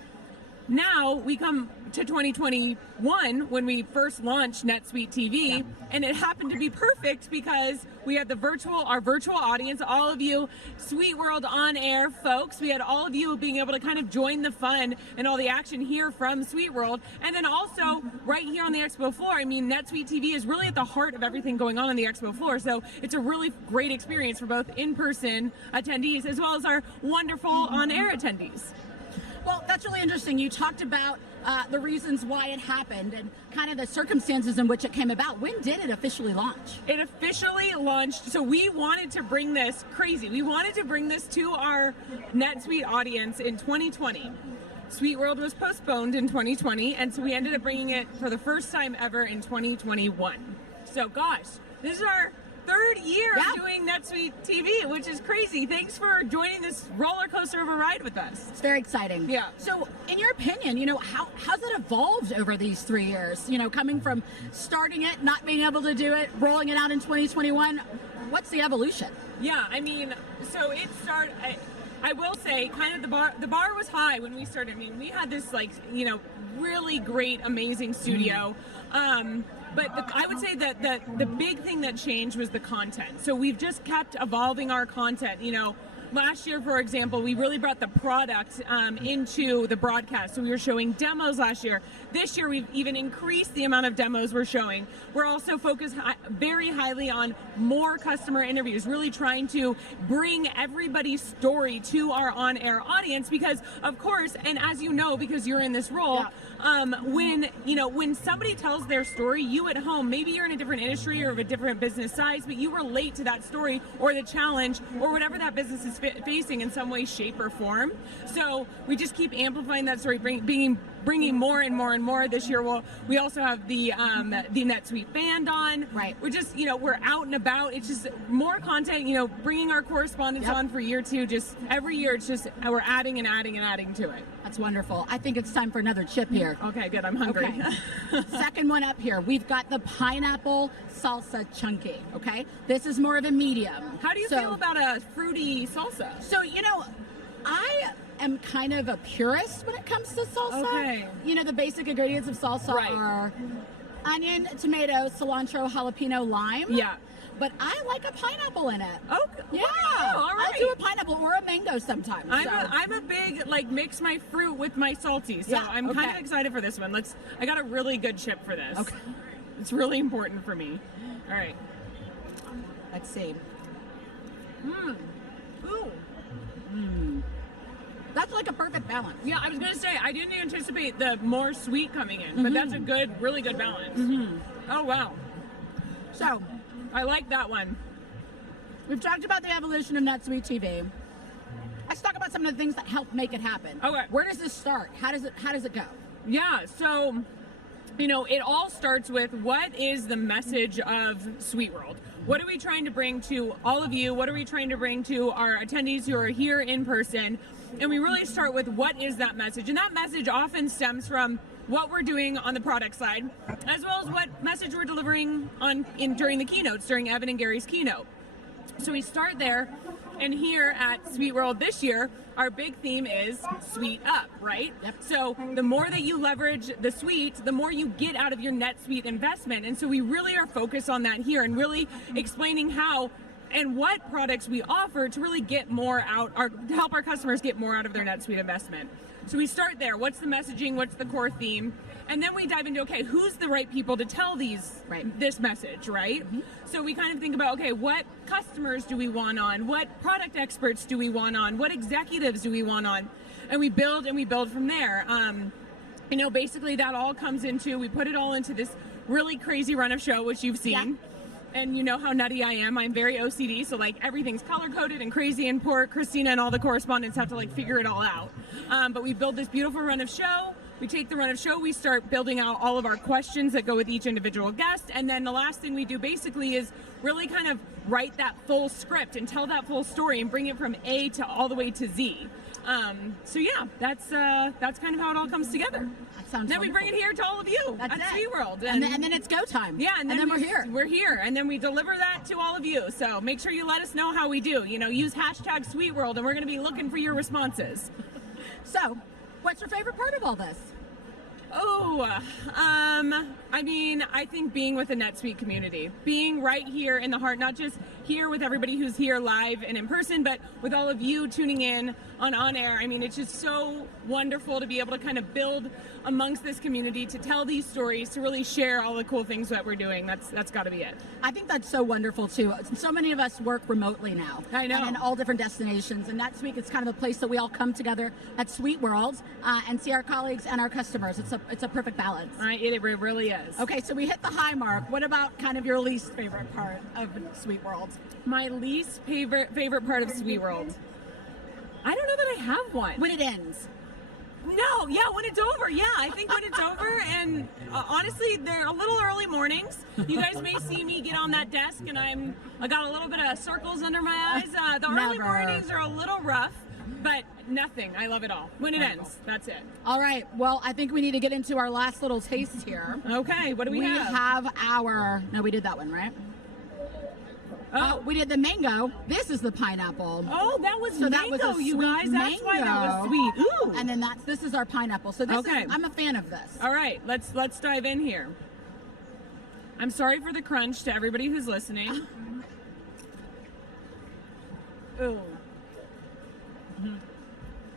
Now we come to 2021 when we first launched NetSuite TV, and it happened to be perfect because we had our virtual audience, all of you SuiteWorld on air folks. We had all of you being able to kind of join the fun and all the action here from SuiteWorld, and then also right here on the expo floor. I mean, NetSuite TV is really at the heart of everything going on the expo floor, so it's a really great experience for both in-person attendees as well as our wonderful on-air attendees. Well, that's really interesting. You talked about the reasons why it happened and kind of the circumstances in which it came about. When did it officially launch? It officially launched, so we wanted to bring this We wanted to bring this to our NetSuite audience in 2020. SuiteWorld was postponed in 2020, and so we ended up bringing it for the first time ever in 2021. So gosh, this is our third year doing NetSuite TV, which is crazy. Thanks for joining this roller coaster of a ride with us. It's very exciting. Yeah. So in your opinion, how's it evolved over these 3 years? Coming from starting it, not being able to do it, rolling it out in 2021, what's the evolution? Yeah, I mean, so it started, I will say, kind of the bar was high when we started. I mean, we had this really great, amazing studio. But I would say that the big thing that changed was the content. So we've just kept evolving our content. Last year, for example, we really brought the product into the broadcast. So we were showing demos last year. This year, we've even increased the amount of demos we're showing. We're also focused very highly on more customer interviews, really trying to bring everybody's story to our on-air audience because, of course, and as you know, because you're in this role, when somebody tells their story, you at home, maybe you're in a different industry or of a different business size, but you relate to that story or the challenge or whatever that business is facing in some way, shape, or form. So we just keep amplifying that story, bringing more and more and more. This year, we also have the NetSuite band on. Right. We're just, we're out and about. It's just more content, bringing our correspondents on for year two. Just every year, it's just, we're adding and adding and adding to it. That's wonderful. I think it's time for another chip here. Okay, good. I'm hungry. Okay. Second one up here. We've got the pineapple salsa chunky. Okay. This is more of a medium. How do you feel about a fruity salsa? So, I am kind of a purist when it comes to salsa. Okay. The basic ingredients of salsa are onion, tomato, cilantro, jalapeno, lime. Yeah. But I like a pineapple in it. Oh, yeah. Wow, all right. I'll do a pineapple or a mango sometimes. I'm a big, mix my fruit with my salty. So I'm kind of excited for this one. I got a really good chip for this. Okay. It's really important for me. All right. Let's see. Ooh. That's like a perfect balance. Yeah, I was going to say, I didn't anticipate the more sweet coming in, but that's a really good balance. Oh, wow. So, I like that one. We've talked about the evolution of NetSuite TV. Let's talk about some of the things that help make it happen. Okay. Where does this start? How does it go? Yeah, so, it all starts with what is the message of SuiteWorld? What are we trying to bring to all of you? What are we trying to bring to our attendees who are here in person? And we really start with what is that message? And that message often stems from what we're doing on the product side, as well as what message we're delivering during the keynotes, during Evan and Gary's keynote. So we start there, and here at SuiteWorld this year, our big theme is Suite Up, right? Yep. So the more that you leverage the suite, the more you get out of your NetSuite investment. And so we really are focused on that here and really explaining how and what products we offer to really get more out, or to help our customers get more out of their NetSuite investment. So we start there. What's the messaging? What's the core theme? And then we dive into, okay, who's the right people to tell this message, right? So we kind of think about, okay, what customers do we want on? What product experts do we want on? What executives do we want on? And we build from there. You know, basically that all comes into, we put it all into this really crazy run of show, which you've seen. And you know how nutty I am. I'm very OCD, so like everything's color-coded and crazy, and poor Christina and all the correspondents have to like figure it all out. But we build this beautiful run of show. We take the run of show, we start building out all of our questions that go with each individual guest, and then the last thing we do basically is really kind of write that full script and tell that full story and bring it from A to all the way to Z. So yeah, that's kind of how it all comes together. That sounds then wonderful. We bring it here to all of you That's at it. SuiteWorld. And then it's go time. Yeah, and then we're here. We're here, and then we deliver that to all of you. So make sure you let us know how we do. You know, use hashtag SuiteWorld, and we're going to be looking for your responses. So, what's your favorite part of all this? Oh, I mean, I think being with the NetSuite community, being right here in the heart, not just here with everybody who's here live and in person, but with all of you tuning in on air. I mean, it's just so wonderful to be able to kind of build amongst this community, to tell these stories, to really share all the cool things that we're doing. That's got to be it. I think that's so wonderful too. So many of us work remotely now. I know. And in all different destinations. And NetSuite is kind of a place that we all come together at SuiteWorld and see our colleagues and our customers. It's a perfect balance. It really is. Okay, so we hit the high mark. What about kind of your least favorite part of SuiteWorld? My least favorite part of SuiteWorld. I don't know that I have one. When it ends. No, yeah, when it's over. Yeah, I think when it's over, and honestly, they're a little early mornings. You guys may see me get on that desk, and I got a little bit of circles under my eyes. The early mornings are a little rough, but nothing. I love it all. When it ends, that's it. All right. Well, I think we need to get into our last little taste here. Okay. What do we have? We have our. No, we did that one, right? Oh, we did the mango. This is the pineapple. Oh, that was so mango, that was a you sweet guys. That's why that was sweet. Ooh. And then this is our pineapple. So this okay. I'm a fan of this. All right, let's dive in here. I'm sorry for the crunch to everybody who's listening. Ooh. Mm-hmm.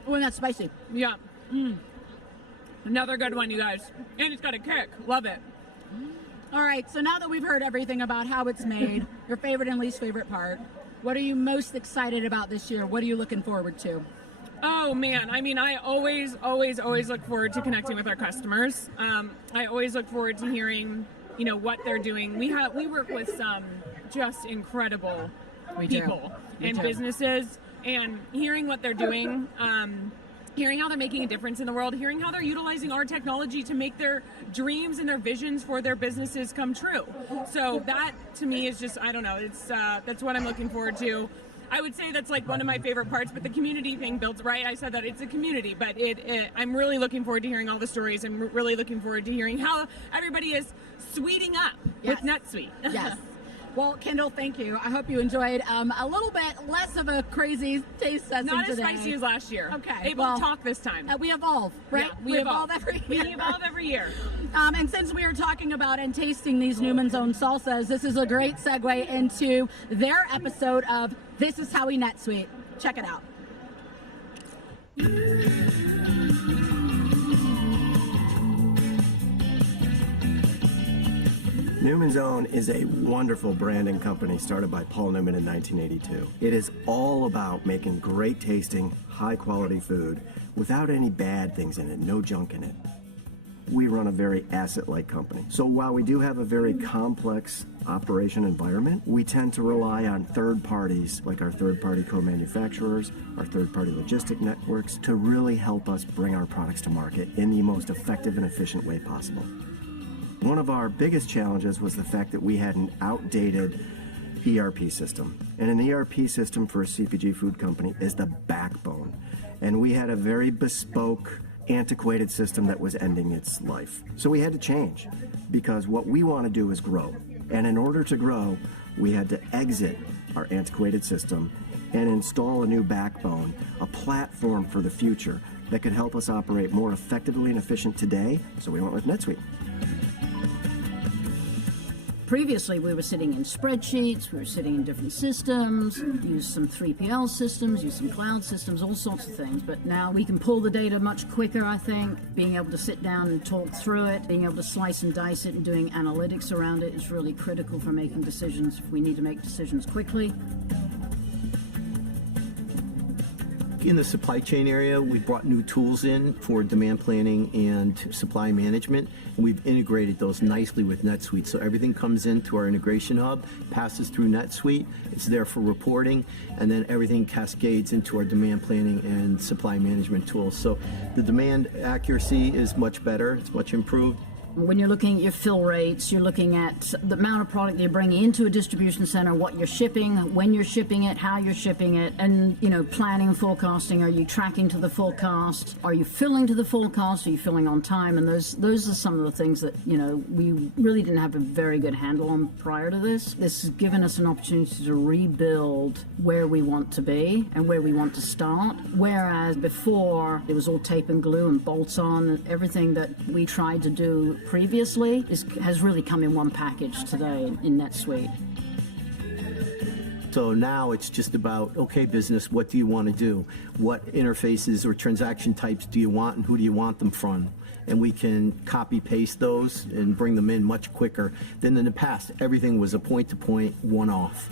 Oh, and that's spicy. Yeah. Another good one, you guys. And it's got a kick. Love it. All right, so now that we've heard everything about how it's made, your favorite and least favorite part, what are you most excited about this year? What are you looking forward to? Oh man, I mean, I always look forward to connecting with our customers. I always look forward to hearing, you know, what they're doing. We work with some just incredible people and businesses, and hearing what they're doing. Hearing how they're making a difference in the world, hearing how they're utilizing our technology to make their dreams and their visions for their businesses come true. So that, to me, is just, I don't know, it's that's what I'm looking forward to. I would say that's like one of my favorite parts, but the community thing builds, right? I said that it's a community, but I'm really looking forward to hearing all the stories. I'm really looking forward to hearing how everybody is sweeting up with NetSuite. Yes. Well, Kendall, thank you. I hope you enjoyed a little bit less of a crazy taste session Not today. as spicy as last year. Okay. Able to talk this time. We evolve, right? Yeah, we evolve every year. We evolve every year. And since we are talking about and tasting these Newman's Own salsas, this is a great segue into their episode of This Is How We NetSuite. Check it out. Newman's Own is a wonderful branding company started by Paul Newman in 1982. It is all about making great tasting, high quality food without any bad things in it, no junk in it. We run a very asset-light company. So while we do have a very complex operation environment, we tend to rely on third parties like our third-party co-manufacturers, our third-party logistic networks to really help us bring our products to market in the most effective and efficient way possible. One of our biggest challenges was the fact that we had an outdated ERP system. And an ERP system for a CPG food company is the backbone. And we had a very bespoke, antiquated system that was ending its life. So we had to change because what we want to do is grow. And in order to grow, we had to exit our antiquated system and install a new backbone, a platform for the future that could help us operate more effectively and efficient today. So we went with NetSuite. Previously, we were sitting in spreadsheets, we were sitting in different systems, used some 3PL systems, used some cloud systems, all sorts of things. But now we can pull the data much quicker, I think. Being able to sit down and talk through it, being able to slice and dice it and doing analytics around it is really critical for making decisions if we need to make decisions quickly. In the supply chain area, we brought new tools in for demand planning and supply management, and we've integrated those nicely with NetSuite. So everything comes into our integration hub, passes through NetSuite, it's there for reporting, and then everything cascades into our demand planning and supply management tools. So the demand accuracy is much better, it's much improved. When you're looking at your fill rates, you're looking at the amount of product you're bringing into a distribution center, what you're shipping, when you're shipping it, how you're shipping it, and, you know, planning and forecasting. Are you tracking to the forecast? Are you filling to the forecast? Are you filling on time? And those are some of the things that, you know, we really didn't have a very good handle on prior to this. This has given us an opportunity to rebuild where we want to be and where we want to start. Whereas before, it was all tape and glue and bolts on, and everything that we tried to do previously has really come in one package today in NetSuite. So now it's just about, okay, business, what do you want to do? What interfaces or transaction types do you want, and who do you want them from? And we can copy paste those and bring them in much quicker than in the past. Everything was a point-to-point, one-off.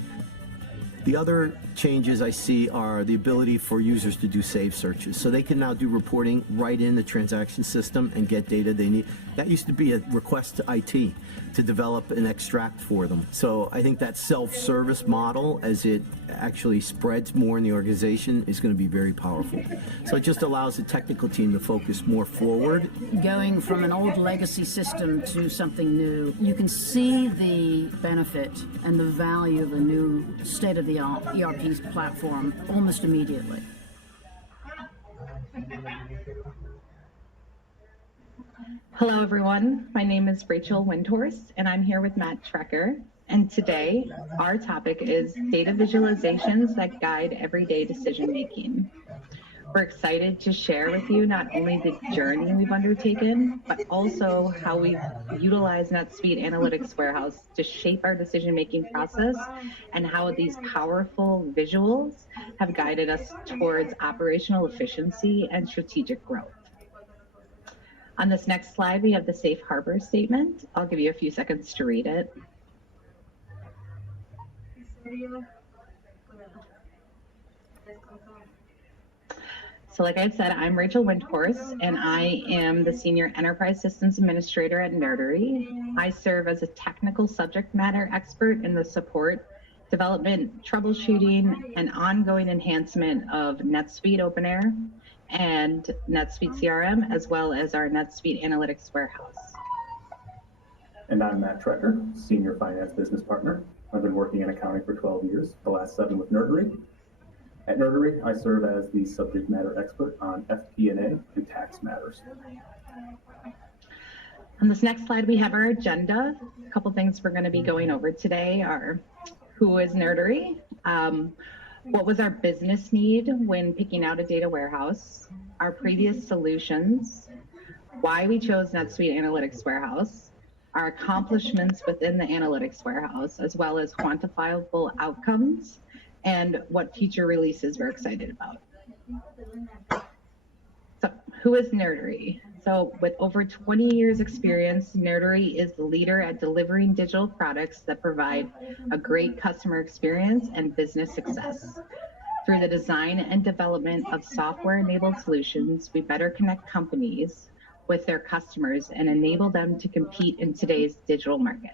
The other changes I see are the ability for users to do save searches. So they can now do reporting right in the transaction system and get data they need. That used to be a request to IT to develop and extract for them. So I think that self-service model, as it actually spreads more in the organization, is going to be very powerful. So it just allows the technical team to focus more forward. Going from an old legacy system to something new, you can see the benefit and the value of a new state-of-the-art ERP platform almost immediately. Hello, everyone. My name is Rachel Windhorst, and I'm here with Matt Trecker. And today, our topic is data visualizations that guide everyday decision-making. We're excited to share with you not only the journey we've undertaken, but also how we've utilized NetSuite Analytics Warehouse to shape our decision-making process and how these powerful visuals have guided us towards operational efficiency and strategic growth. On this next slide, we have the safe harbor statement. I'll give you a few seconds to read it. So like I said, I'm Rachel Windhorst, and I am the Senior Enterprise Systems Administrator at Nerdery. I serve as a technical subject matter expert in the support, development, troubleshooting, and ongoing enhancement of NetSuite OpenAir and NetSuite CRM, as well as our NetSuite Analytics Warehouse. And I'm Matt Trecker, Senior Finance Business Partner. I've been working in accounting for 12 years, the last 7 with Nerdery. At Nerdery, I serve as the subject matter expert on FP&A and tax matters. On this next slide, we have our agenda. A couple things we're going to be going over today are who is Nerdery, what was our business need when picking out a data warehouse, our previous solutions, why we chose NetSuite Analytics Warehouse, our accomplishments within the Analytics Warehouse, as well as quantifiable outcomes, and what future releases we're excited about. So who is Nerdery? So with over 20 years experience, Nerdery is the leader at delivering digital products that provide a great customer experience and business success. Through the design and development of software-enabled solutions, we better connect companies with their customers and enable them to compete in today's digital market.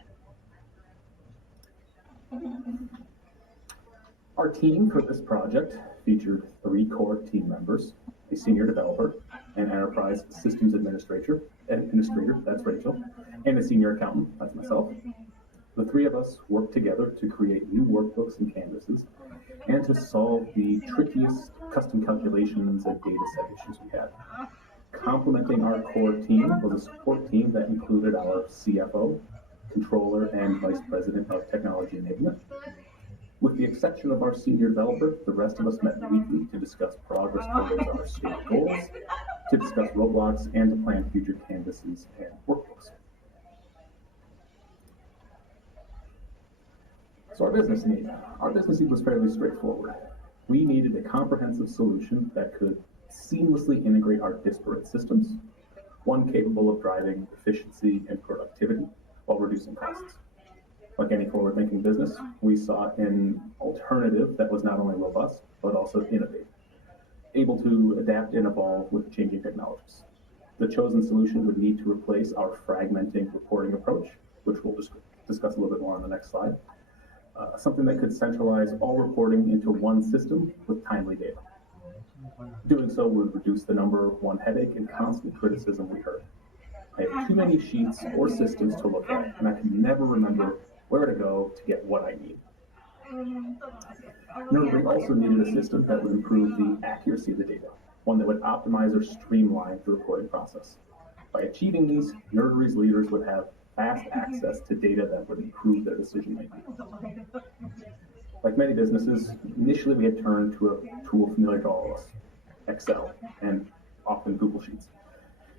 Our team for this project featured 3 core team members, a senior developer, an enterprise systems administrator, that's Rachel, and a senior accountant, that's myself. The 3 of us worked together to create new workbooks and canvases and to solve the trickiest custom calculations and data set issues we had. Complementing our core team was a support team that included our CFO, controller, and vice president of technology enablement. With the exception of our senior developer, the rest of us met weekly to discuss progress towards our stated goals, to discuss roadblocks, and to plan future canvases and workbooks. So our business need. Our business need was fairly straightforward. We needed a comprehensive solution that could seamlessly integrate our disparate systems, one capable of driving efficiency and productivity while reducing costs. Like any forward-thinking business, we sought an alternative that was not only robust, but also innovative, able to adapt and evolve with changing technologies. The chosen solution would need to replace our fragmenting reporting approach, which we'll discuss a little bit more on the next slide. Something that could centralize all reporting into one system with timely data. Doing so would reduce the number one headache and constant criticism we heard. I have too many sheets or systems to look at, and I can never remember where to go to get what I need. Nerdery also needed a system that would improve the accuracy of the data, one that would optimize or streamline the reporting process. By achieving these, Nerdery's leaders would have fast access to data that would improve their decision making. Like many businesses, initially we had turned to a tool familiar to all of us, Excel, and often Google Sheets.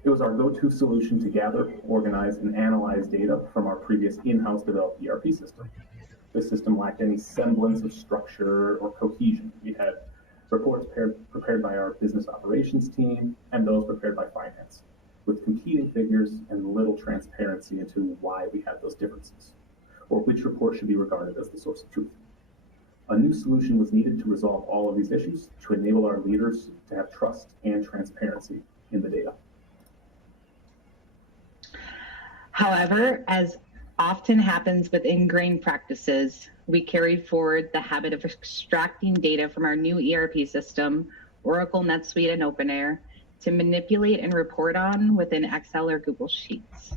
It was our go-to solution to gather, organize, and analyze data from our previous in-house developed ERP system. This system lacked any semblance of structure or cohesion. We had reports prepared by our business operations team and those prepared by finance, with competing figures and little transparency into why we had those differences, or which report should be regarded as the source of truth. A new solution was needed to resolve all of these issues to enable our leaders to have trust and transparency in the data. However, as often happens with ingrained practices, we carried forward the habit of extracting data from our new ERP system, Oracle, NetSuite, and OpenAir, to manipulate and report on within Excel or Google Sheets.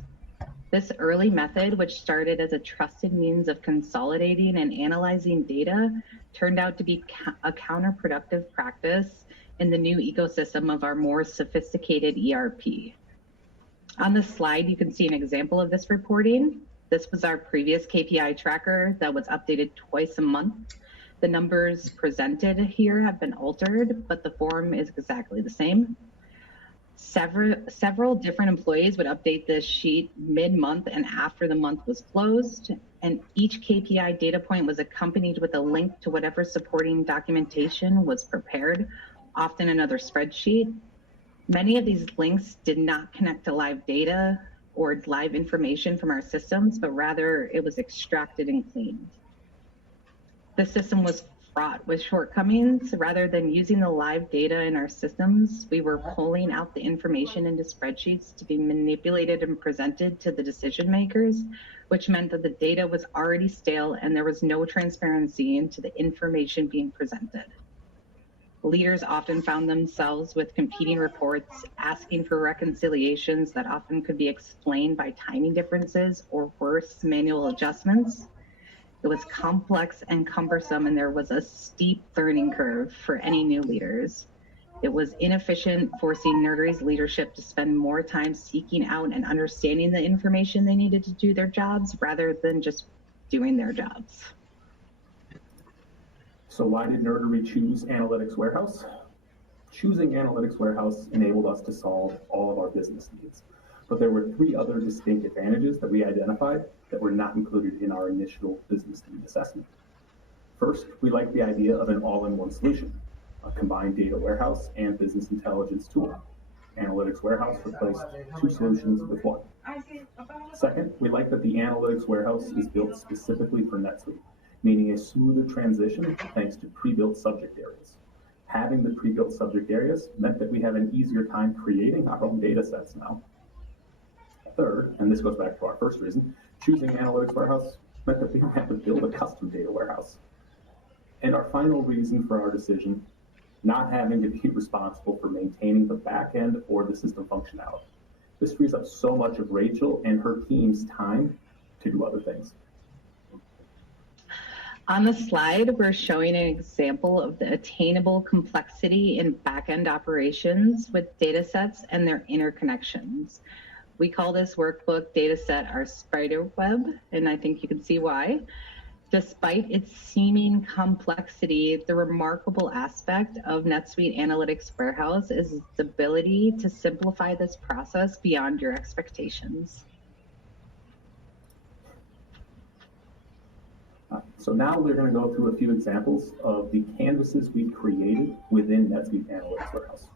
This early method, which started as a trusted means of consolidating and analyzing data, turned out to be a counterproductive practice in the new ecosystem of our more sophisticated ERP. On this slide, you can see an example of this reporting. This was our previous KPI tracker that was updated twice a month. The numbers presented here have been altered, but the form is exactly the same. Several different employees would update this sheet mid-month and after the month was closed, and each KPI data point was accompanied with a link to whatever supporting documentation was prepared, often another spreadsheet. Many of these links did not connect to live data or live information from our systems, but rather it was extracted and cleaned. The system was fraught with shortcomings. Rather than using the live data in our systems, we were pulling out the information into spreadsheets to be manipulated and presented to the decision makers, which meant that the data was already stale and there was no transparency into the information being presented. Leaders often found themselves with competing reports, asking for reconciliations that often could be explained by timing differences or worse, manual adjustments. It was complex and cumbersome, and there was a steep learning curve for any new leaders. It was inefficient, forcing Nerdery's leadership to spend more time seeking out and understanding the information they needed to do their jobs rather than just doing their jobs. So why did Nerdery choose Analytics Warehouse? Choosing Analytics Warehouse enabled us to solve all of our business needs. But there were three other distinct advantages that we identified that were not included in our initial business need assessment. First, we liked the idea of an all-in-one solution, a combined data warehouse and business intelligence tool. Analytics Warehouse replaced two solutions with one. Second, we like that the Analytics Warehouse is built specifically for NetSuite, meaning a smoother transition thanks to pre-built subject areas. Having the pre-built subject areas meant that we have an easier time creating our own data sets now. Third, and this goes back to our first reason, choosing Analytics Warehouse meant that we don't have to build a custom data warehouse. And our final reason for our decision, not having to be responsible for maintaining the back end or the system functionality. This frees up so much of Rachel and her team's time to do other things. On the slide, we're showing an example of the attainable complexity in back-end operations with data sets and their interconnections. We call this workbook data set our spider web, and I think you can see why. Despite its seeming complexity, the remarkable aspect of NetSuite Analytics Warehouse is its ability to simplify this process beyond your expectations. So now we're going to go through a few examples of the canvases we've created within NetSuite Analytics Warehouse.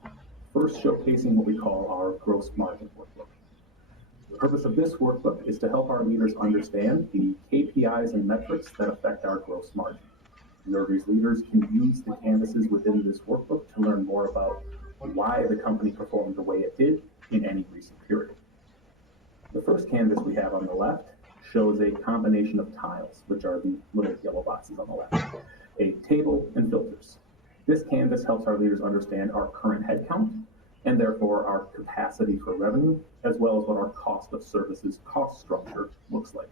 First, showcasing what we call our gross margin workbook. The purpose of this workbook is to help our leaders understand the KPIs and metrics that affect our gross margin. Nerdery's leaders can use the canvases within this workbook to learn more about why the company performed the way it did in any recent period. The first canvas we have on the left shows a combination of tiles, which are the little yellow boxes on the left, a table and filters. This canvas helps our leaders understand our current headcount and therefore our capacity for revenue, as well as what our cost of services cost structure looks like.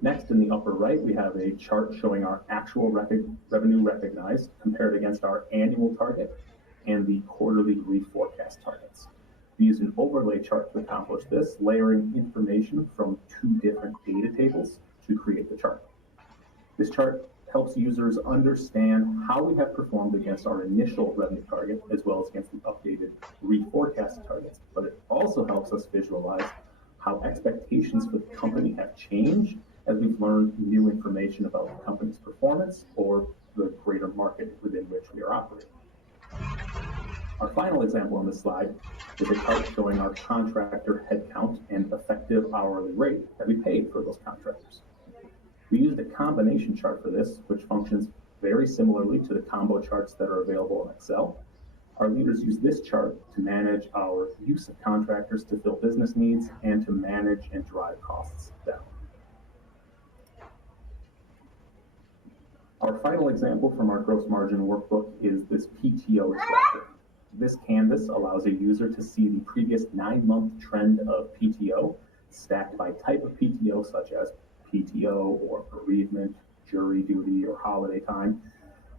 Next, in the upper right, we have a chart showing our actual revenue recognized compared against our annual target and the quarterly reforecast targets. We use an overlay chart to accomplish this, layering information from two different data tables to create the chart. This chart helps users understand how we have performed against our initial revenue target, as well as against the updated reforecast targets, but it also helps us visualize how expectations for the company have changed as we've learned new information about the company's performance or the greater market within which we are operating. Our final example on this slide is a chart showing our contractor headcount and effective hourly rate that we paid for those contractors. We used a combination chart for this, which functions very similarly to the combo charts that are available in Excel. Our leaders use this chart to manage our use of contractors to fill business needs and to manage and drive costs down. Our final example from our gross margin workbook is this PTO tracker. This canvas allows a user to see the previous 9-month trend of PTO stacked by type of PTO, such as PTO or bereavement, jury duty, or holiday time,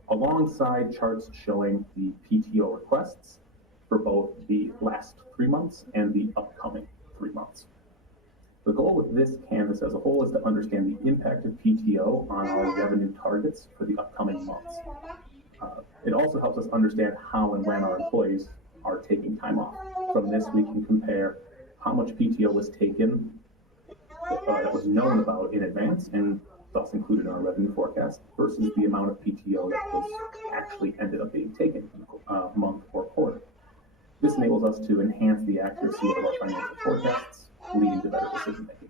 alongside charts showing the PTO requests for both the last 3 months and the upcoming 3 months. The goal with this canvas as a whole is to understand the impact of PTO on our revenue targets for the upcoming months. It also helps us understand how and when our employees are taking time off. From this, we can compare how much PTO was taken that was known about in advance and thus included in our revenue forecast versus the amount of PTO that was actually ended up being taken month or quarter. This enables us to enhance the accuracy of our financial forecasts, leading to better decision making.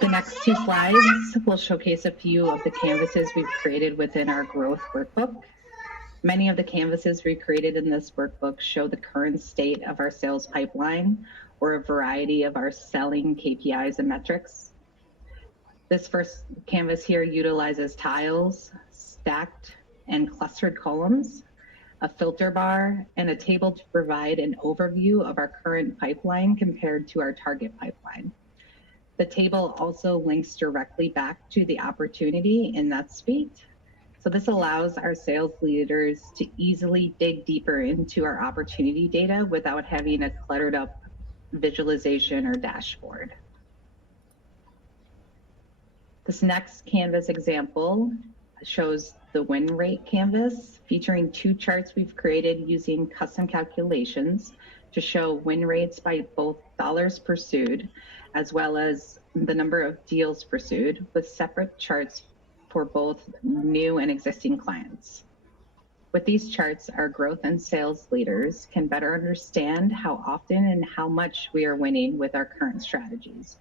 The next two slides will showcase a few of the canvases we've created within our growth workbook. Many of the canvases we created in this workbook show the current state of our sales pipeline or a variety of our selling KPIs and metrics. This first canvas here utilizes tiles, stacked and clustered columns, a filter bar, and a table to provide an overview of our current pipeline compared to our target pipeline. The table also links directly back to the opportunity in NetSuite. So this allows our sales leaders to easily dig deeper into our opportunity data without having a cluttered up visualization or dashboard. This next canvas example shows the win rate canvas, featuring two charts we've created using custom calculations to show win rates by both dollars pursued as well as the number of deals pursued, with separate charts for both new and existing clients. With these charts, our growth and sales leaders can better understand how often and how much we are winning with our current strategies.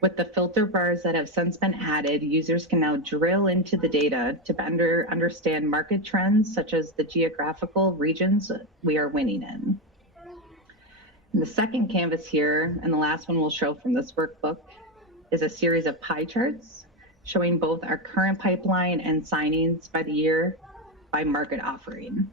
With the filter bars that have since been added, users can now drill into the data to better understand market trends, such as the geographical regions we are winning in. And the second canvas here, and the last one we'll show from this workbook, is a series of pie charts showing both our current pipeline and signings by the year by market offering.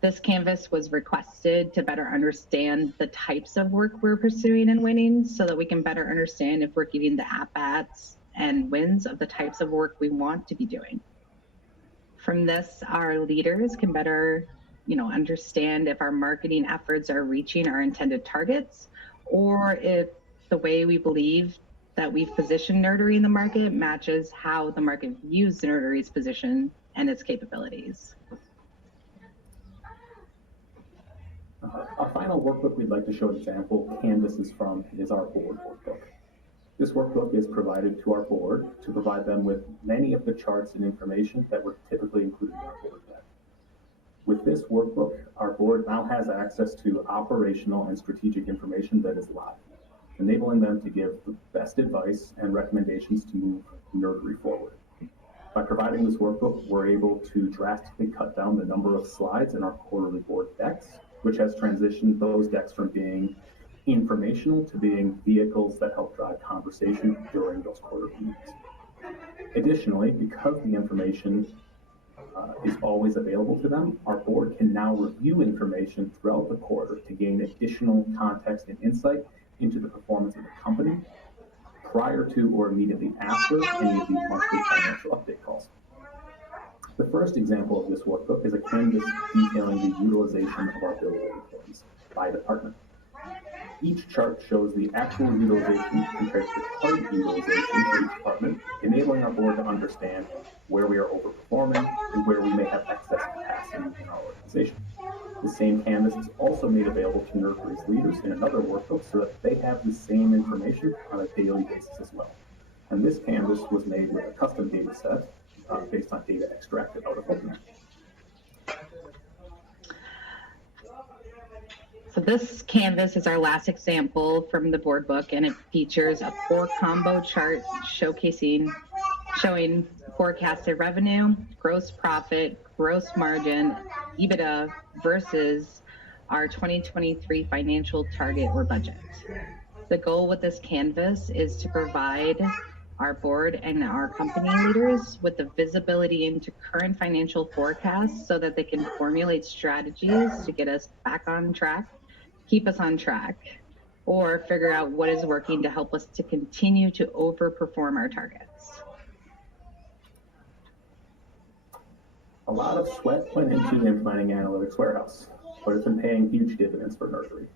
This canvas was requested to better understand the types of work we're pursuing and winning so that we can better understand if we're getting the at-bats and wins of the types of work we want to be doing. From this, our leaders can better understand if our marketing efforts are reaching our intended targets, or if the way we believe that we've positioned Nerdery in the market matches how the market views Nerdery's position and its capabilities. Our final workbook we'd like to show an example canvases from is our board workbook. This workbook is provided to our board to provide them with many of the charts and information that were typically included in our board deck. With this workbook, our board now has access to operational and strategic information that is live, enabling them to give the best advice and recommendations to move Nerdery forward. By providing this workbook, we're able to drastically cut down the number of slides in our quarterly board decks, which has transitioned those decks from being informational to being vehicles that help drive conversation during those quarterly meetings. Additionally, because the information is always available to them, our board can now review information throughout the quarter to gain additional context and insight into the performance of the company prior to or immediately after any of these monthly financial update calls. The first example of this workbook is a canvas detailing the utilization of our billable employees by department. Each chart shows the actual utilization compared to the target utilization for each department, enabling our board to understand where we are overperforming and where we may have excess capacity in our organization. The same canvas is also made available to Nerdery's leaders in another workbook so that they have the same information on a daily basis as well. And this canvas was made with a custom data set based on data extracted out of OpenAir. So this canvas is our last example from the board book, and it features a 4-combo chart showing forecasted revenue, gross profit, gross margin, EBITDA versus our 2023 financial target or budget. The goal with this canvas is to provide our board and our company leaders with the visibility into current financial forecasts so that they can formulate strategies to get us back on track, keep us on track, or figure out what is working to help us to continue to overperform our targets. A lot of sweat went into implementing Analytics Warehouse, but it's been paying huge dividends for Nerdery.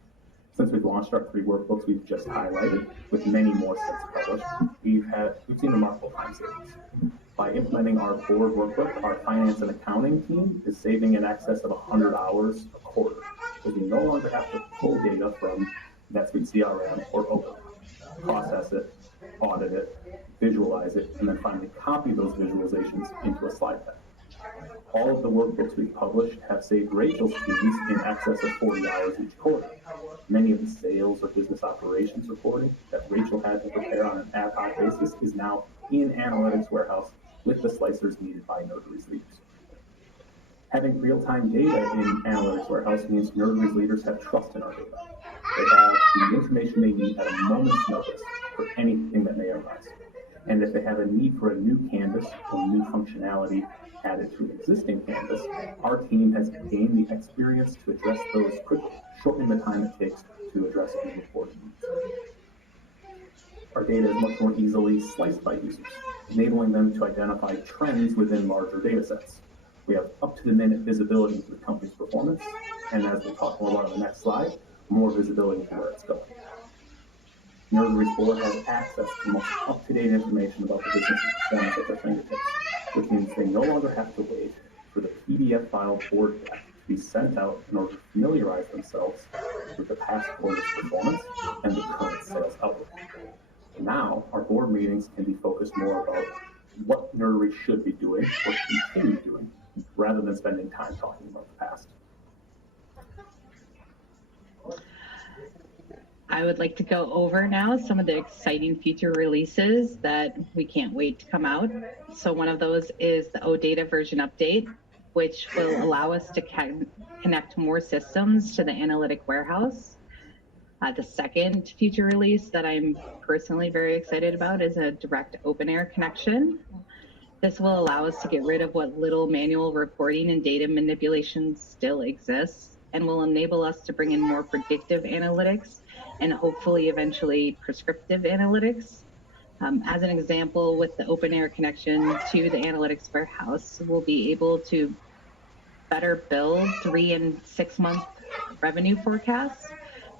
Since we've launched our 3 workbooks we've just highlighted, with many more sets published, we've seen remarkable time savings. By implementing our board workbook, our finance and accounting team is saving in excess of 100 hours a quarter, because we no longer have to pull data from NetSuite CRM or OpenAir, process it, audit it, visualize it, and then finally copy those visualizations into a slide deck. All of the workbooks we've published have saved Rachel's teams in excess of 40 hours each quarter. Many of the sales or business operations reporting that Rachel had to prepare on an ad hoc basis is now in Analytics Warehouse with the slicers needed by Nerdery's leaders. Having real-time data in Analytics Warehouse means Nerdery's leaders have trust in our data. They have the information they need at a moment's notice for anything that may arise. And if they have a need for a new canvas or new functionality added to an existing canvas, our team has gained the experience to address those quickly, shortening the time it takes to address any reporting needs. Our data is much more easily sliced by users, enabling them to identify trends within larger data sets. We have up-to-the-minute visibility into the company's performance, and as we'll talk more about on the next slide, more visibility into where it's going. Nerdery's board has access to the most up-to-date information about the business performance at their fingertips, which means they no longer have to wait for the PDF file board deck to be sent out in order to familiarize themselves with the past quarter's performance and the current sales outlook. Now, our board meetings can be focused more about what Nerdery should be doing or continue doing, rather than spending time talking about the past. I would like to go over now some of the exciting future releases that we can't wait to come out. So one of those is the OData version update, which will allow us to connect more systems to the analytic warehouse. The second feature release that I'm personally very excited about is a direct OpenAir connection. This will allow us to get rid of what little manual reporting and data manipulation still exists, and will enable us to bring in more predictive analytics and hopefully eventually prescriptive analytics. As an example, with the OpenAir connection to the analytics warehouse, we'll be able to better build 3 and 6 month revenue forecasts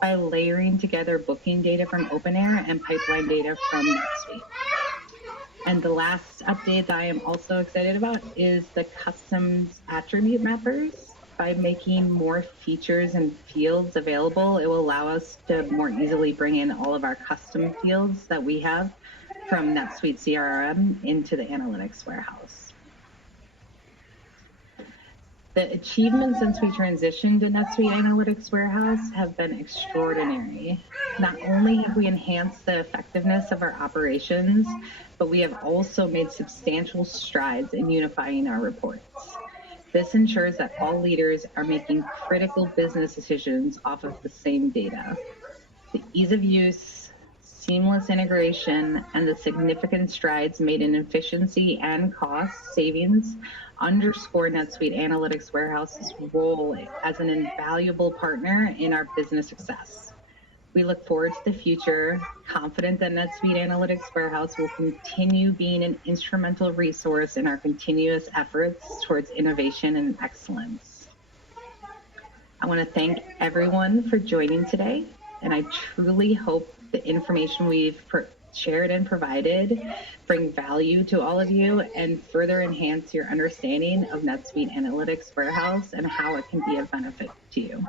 by layering together booking data from OpenAir and pipeline data from NetSuite. And the last update that I am also excited about is the custom attribute mappers. by making more features and fields available, it will allow us to more easily bring in all of our custom fields that we have from NetSuite CRM into the analytics warehouse. The achievements since we transitioned to NetSuite Analytics Warehouse have been extraordinary. Not only have we enhanced the effectiveness of our operations, but we have also made substantial strides in unifying our reports. This ensures that all leaders are making critical business decisions off of the same data. The ease of use, seamless integration, and the significant strides made in efficiency and cost savings underscore NetSuite Analytics Warehouse's role as an invaluable partner in our business success. We look forward to the future, confident that NetSuite Analytics Warehouse will continue being an instrumental resource in our continuous efforts towards innovation and excellence. I want to thank everyone for joining today, and I truly hope the information we've shared and provided bring value to all of you and further enhance your understanding of NetSuite Analytics Warehouse and how it can be of benefit to you.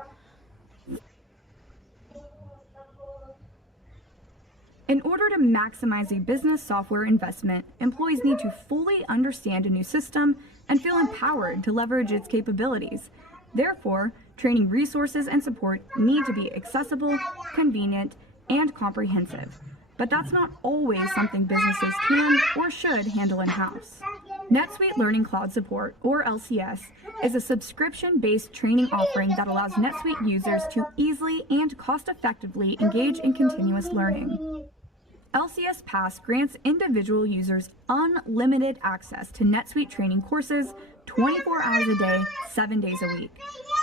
In order to maximize a business software investment, employees need to fully understand a new system and feel empowered to leverage its capabilities. Therefore, training resources and support need to be accessible, convenient, and comprehensive. But that's not always something businesses can or should handle in-house. NetSuite Learning Cloud Support, or LCS, is a subscription-based training offering that allows NetSuite users to easily and cost-effectively engage in continuous learning. LCS Pass grants individual users unlimited access to NetSuite training courses 24 hours a day, 7 days a week.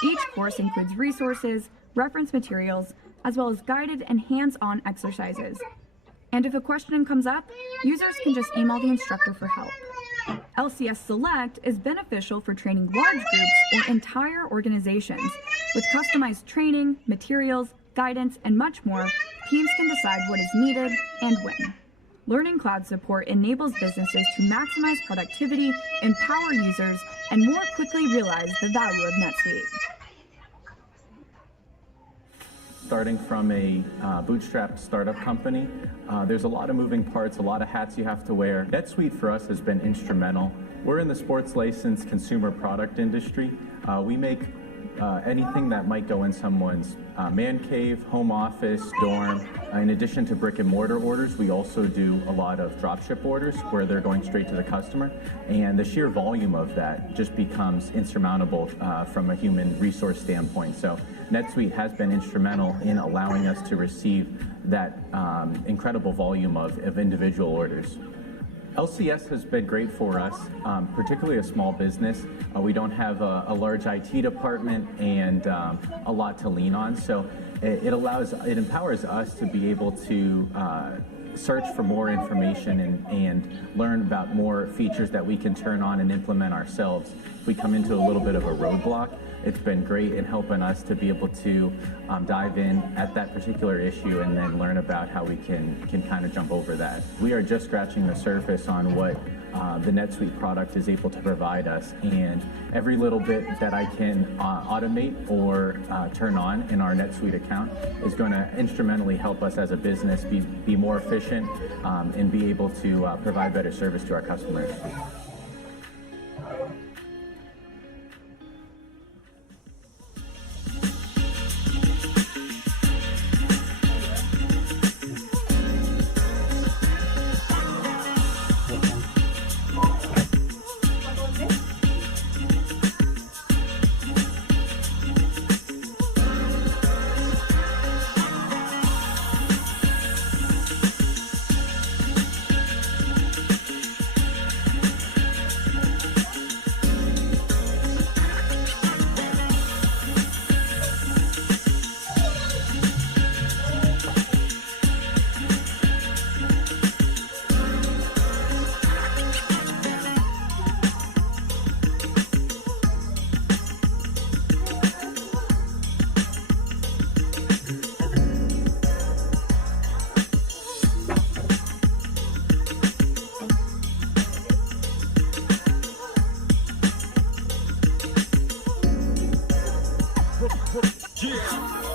Each course includes resources, reference materials, as well as guided and hands-on exercises. And if a question comes up, users can just email the instructor for help. LCS Select is beneficial for training large groups or entire organizations. With customized training, materials, guidance, and much more, teams can decide what is needed and when. Learning Cloud Support enables businesses to maximize productivity, empower users, and more quickly realize the value of NetSuite. Starting from a bootstrap startup company, there's a lot of moving parts, a lot of hats you have to wear. NetSuite for us has been instrumental. We're in the sports license consumer product industry. We make anything that might go in someone's man cave, home office, dorm. In addition to brick and mortar orders, we also do a lot of dropship orders where they're going straight to the customer. And the sheer volume of that just becomes insurmountable from a human resource standpoint. So NetSuite has been instrumental in allowing us to receive that incredible volume of individual orders. LCS has been great for us, particularly a small business. We don't have a large IT department and a lot to lean on, so it empowers us to be able to search for more information and learn about more features that we can turn on and implement ourselves. If we come into a little bit of a roadblock, it's been great in helping us to be able to dive in at that particular issue and then learn about how we can kind of jump over that. We are just scratching the surface on what the NetSuite product is able to provide us, and every little bit that I can automate or turn on in our NetSuite account is going to instrumentally help us as a business be more efficient and be able to provide better service to our customers. Yeah.